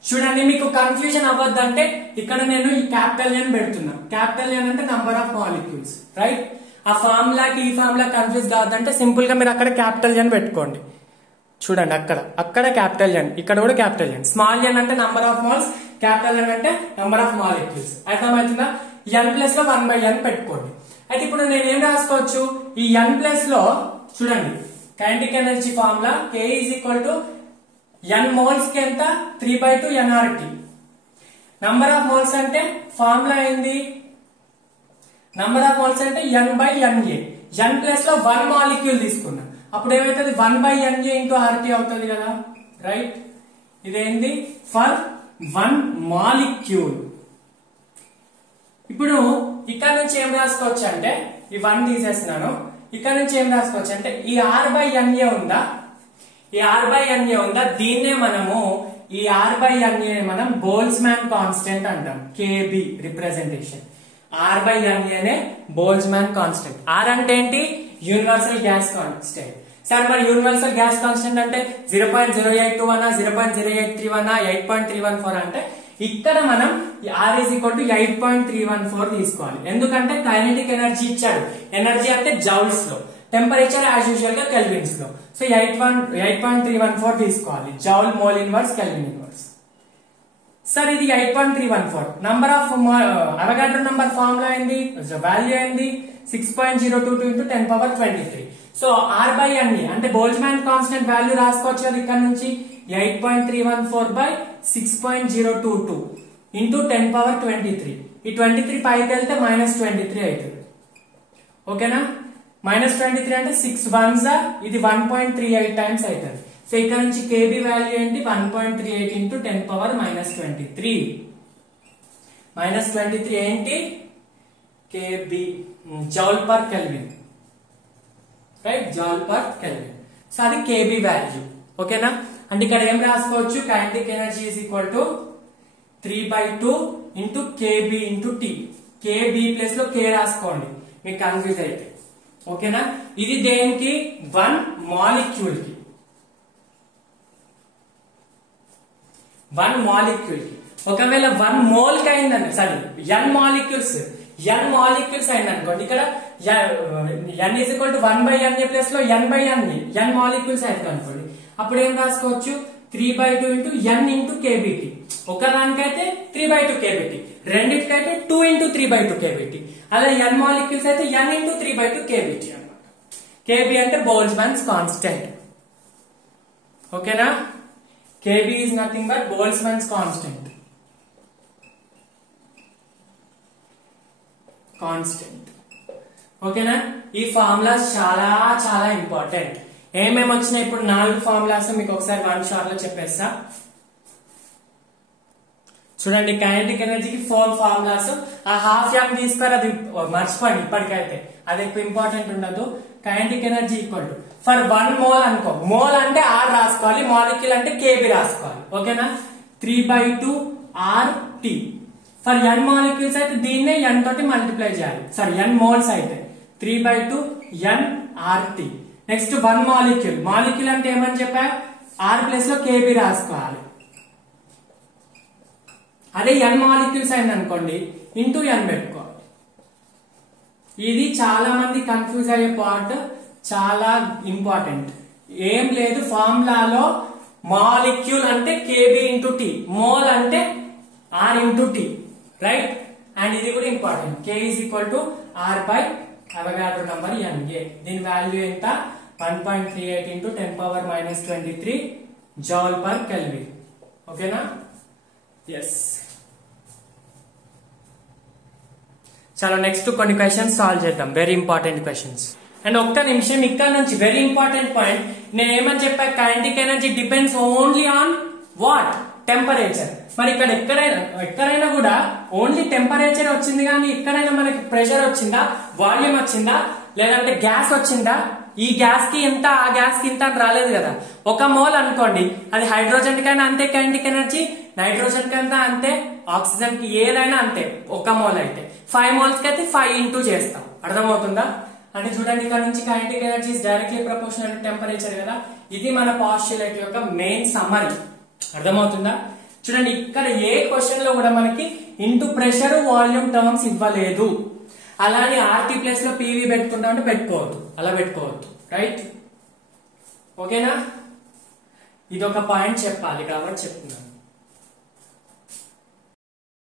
చూడండి, మీకు కన్ఫ్యూజన్ అవ్వద్దంటే ఇక్కడ నేను ఈ క్యాపిటల్ N పెడుతున్నా. క్యాపిటల్ N అంటే నంబర్ ఆఫ్ మాలిక్యూల్స్, రైట్. ఆ ఫార్ములాకి ఈ ఫార్ములా కన్ఫ్యూజ్ కావద్దంటే సింపుల్ గా మీరు అక్కడ క్యాపిటల్ N పెట్టుకోండి. చూడండి, అక్కడ క్యాపిటల్ N, ఇక్కడ కూడా క్యాపిటల్ N. స్మాల్ n అంటే number of moles, capital N అంటే నంబర్ ఆఫ్ మాలిక్యూల్స్. అర్థమవుతుందా? n ప్లస్ లో 1/n పెట్టుకోండి. అయితే ఇప్పుడు నేను ఏం రాసుకోవచ్చు? ఈ n ప్లస్ లో చూడండి, kinetic energy formula K is equal to n moles కి ఎంత 3/2 nRT. నంబర్ ఆఫ్ మోల్స్ అంటే ఫార్ములా ఏంది, నంబర్ ఆఫ్ మోల్స్ అంటే n/Na. n ప్లేస్ లో 1 మాలిక్యూల్ తీసుకున్నా అప్పుడు ఏమైతుంది 1/Na ఇంటూ RT అవుతుంది కదా, రైట్. ఇదేంది ఫర్ 1 మాలిక్యూల్. ఇప్పుడు ఇక్కడ నుంచి ఏం రాసుకోవచ్చు అంటే ఈ 1 తీసేస్తున్నాను, ఇక్కడ నుంచి ఏం రాసుకోవచ్చు అంటే ఈ R/Na ఉందా, ఈ R/Na ఉందా, దీన్నే మనము ఈ R/Na మనం బోల్ట్జ్మాన్ కాన్స్టెంట్ అంటాం. KB representation R/Na Boltzmann constant. R అంటే ఏంటి, యూనివర్సల్ గ్యాస్ కాన్స్టెంట్. సార్ మరి యూనివర్సల్ గ్యాస్ కాన్స్టెంట్ అంటే 0.082 అన్నా 0.0831 అన్నా 8.314 అంటే ఇక్కడ మనం R is equal to 8.314 తీసుకోవాలి. ఎందుకంటే కైనెటిక్ ఎనర్జీ ఇచ్చాడు, ఎనర్జీ అంటే జౌల్స్ లో, టెంపరేచర్ యాజ్ యూజువల్ గా కెల్విన్స్ లో. సో 8.314 తీసుకోవాలి, joule mole inverse kelvin inverse. Sir ఇది 8.314 number of Avogadro number formula ఏంది, వాల్యూ ఏంది 6.022 into 10^23. సో R/Na అంటే బోల్ట్జ్మాన్ కాన్స్టెంట్ వాల్యూ రాసుకోవచ్చు కదా ఇక్కడ నుంచి 8.314/6.022 into 10^23. ఈ 23 పైకి వెళ్తే -23 అవుతుంది. ఓకేనా, -23 అంటే 6 1s ఇది 1.38 టైమ్స్ అవుతుంది. సో ఇక్కడ నుంచి KB వాల్యూ ఏంటి 1.38 into 10^-23. -23 ఏంటి KB joule per kelvin, right, joule per kelvin. So అది KB వాల్యూ. ఓకేనా, అంటే ఇక్కడ ఏం రాసుకోవచ్చు, kinetic energy is equal to 3/2 into KB into T. KB place లో K రాసుకోండి మీకు కన్ఫ్యూజ్ అయితే. ఓకేనా, ఇది దేనికి 1 మాలిక్యూల్ కి, 1 మాలిక్యూల్ కి. ఒకవేళ 1 మోల్ కి అయిందండి, సారీ n మాలిక్యూల్స్ అయింది అనుకోండి, ఇక్కడ n is equal to 1/Na place లో n మాలిక్యూల్స్ అయింది అనుకోండి, అప్పుడు ఏం రాసుకోవచ్చు 3/2 into n into KBT. ఒకదానికైతే 3/2 KBT, రెండిటికైతే 2 into 3/2 KBT. అలా n మాలిక్యూల్స్ అయితే n into 3/2 KBT అన్నమాట. KB అంటే బోల్ట్జ్మాన్స్ కాన్స్టెంట్. ఓకేనా, KB is nothing but Boltzmann's constant. ఓకేనా, ఈ ఫార్ములాస్ చాలా చాలా ఇంపార్టెంట్. ఏమేమి వచ్చినాయి ఇప్పుడు 4 ఫార్ములాస్ మీకు ఒకసారి 1 షాట్ లో చెప్పేస్తా. చూడండి, కైనెటిక్ ఎనర్జీకి 4 ఫార్ములాస్. ఆ హాఫ్ m తీసుకోరు, అది మర్చిపోండి ఇప్పటికైతే, అది ఎక్కువ ఇంపార్టెంట్ ఉండదు. Kinetic energy equal to for 1 mole అనుకో, మోల్ అంటే R రాసుకోవాలి, మాలిక్యూల్ అంటే KB రాసుకోవాలి. ఓకేనా, 3/2 RT. ఫర్ n మాలిక్యూల్స్ అయితే దీన్నే n తోటి మల్టిప్లై చేయాలి, సారీ n మోల్స్ అయితే 3/2 nRT. నెక్స్ట్ 1 మాలిక్యూల్, మాలిక్యూల్ అంటే ఏమని చెప్పా, R ప్లేస్ లో KB రాసుకోవాలి. అదే n మాలిక్యూల్స్ అయింది అనుకోండి ఇంటూ n పెట్టుకోవాలి. ఇది చాలా మంది కన్ఫ్యూజ్ అయ్యే పార్ట్, చాలా ఇంపార్టెంట్. ఏం లేదు, ఫార్ములాలో మాలిక్యూల్ అంటే KB ఇంటూ T, మోల్ అంటే R into T, right. And ఇది కూడా important, K is equal to R by Avogadro number Na. దీని వాల్యూ ఎంత 1.38 into 10^-23 జౌల్ పర్ కెల్విన్. ఓకేనా, ఎస్. చలో నెక్స్ట్ కొన్ని క్వశ్చన్స్ సాల్వ్ చేద్దాం, వెరీ ఇంపార్టెంట్ క్వశ్చన్స్. అండ్ ఒక్క నిమిషం, ఇక్కడ నుంచి వెరీ ఇంపార్టెంట్ పాయింట్. నేను ఏమని చెప్పా, kinetic energy depends only on what, temperature. మరి ఇక్కడ ఎక్కడైనా కూడా ఓన్లీ టెంపరేచర్ వచ్చింది, కానీ ఎక్కడైనా మనకి ప్రెషర్ వచ్చిందా, వాల్యూమ్ వచ్చిందా, లేదంటే గ్యాస్ వచ్చిందా, ఈ గ్యాస్ కి ఇంత ఆ గ్యాస్ కి ఇంత అని రాలేదు కదా. 1 మోల్ అనుకోండి, అది హైడ్రోజన్ కైనా అంతే కైనెటిక్ ఎనర్జీ, నైట్రోజన్ కైనా అంతే, ఆక్సిజన్ కి ఏదైనా అంతే. 1 మోల్ అయితే 5 మోల్స్ కి అయితే 5 ఇంటూ చేస్తాం. అర్థమవుతుందా? అంటే చూడండి, ఇక్కడ నుంచి kinetic energy directly proportional to temperature కదా. ఇది మన పాస్టులేట్ యొక్క మెయిన్ సమ్మరీ. అర్థమవుతుందా? చూడండి, ఇక్కడ ఏ క్వశ్చన్ లో కూడా మనకి ఇంటూ ప్రెషర్ వాల్యూమ్ టర్మ్స్ ఇవ్వలేదు. అలానే RT ప్లేస్ లో PV పెట్టుకుంటా అంటే పెట్టుకోవద్దు, అలా పెట్టుకోవద్దు, రైట్. ఓకేనా, ఇది ఒక పాయింట్ చెప్పాలి కాబట్టి చెప్తున్నాను.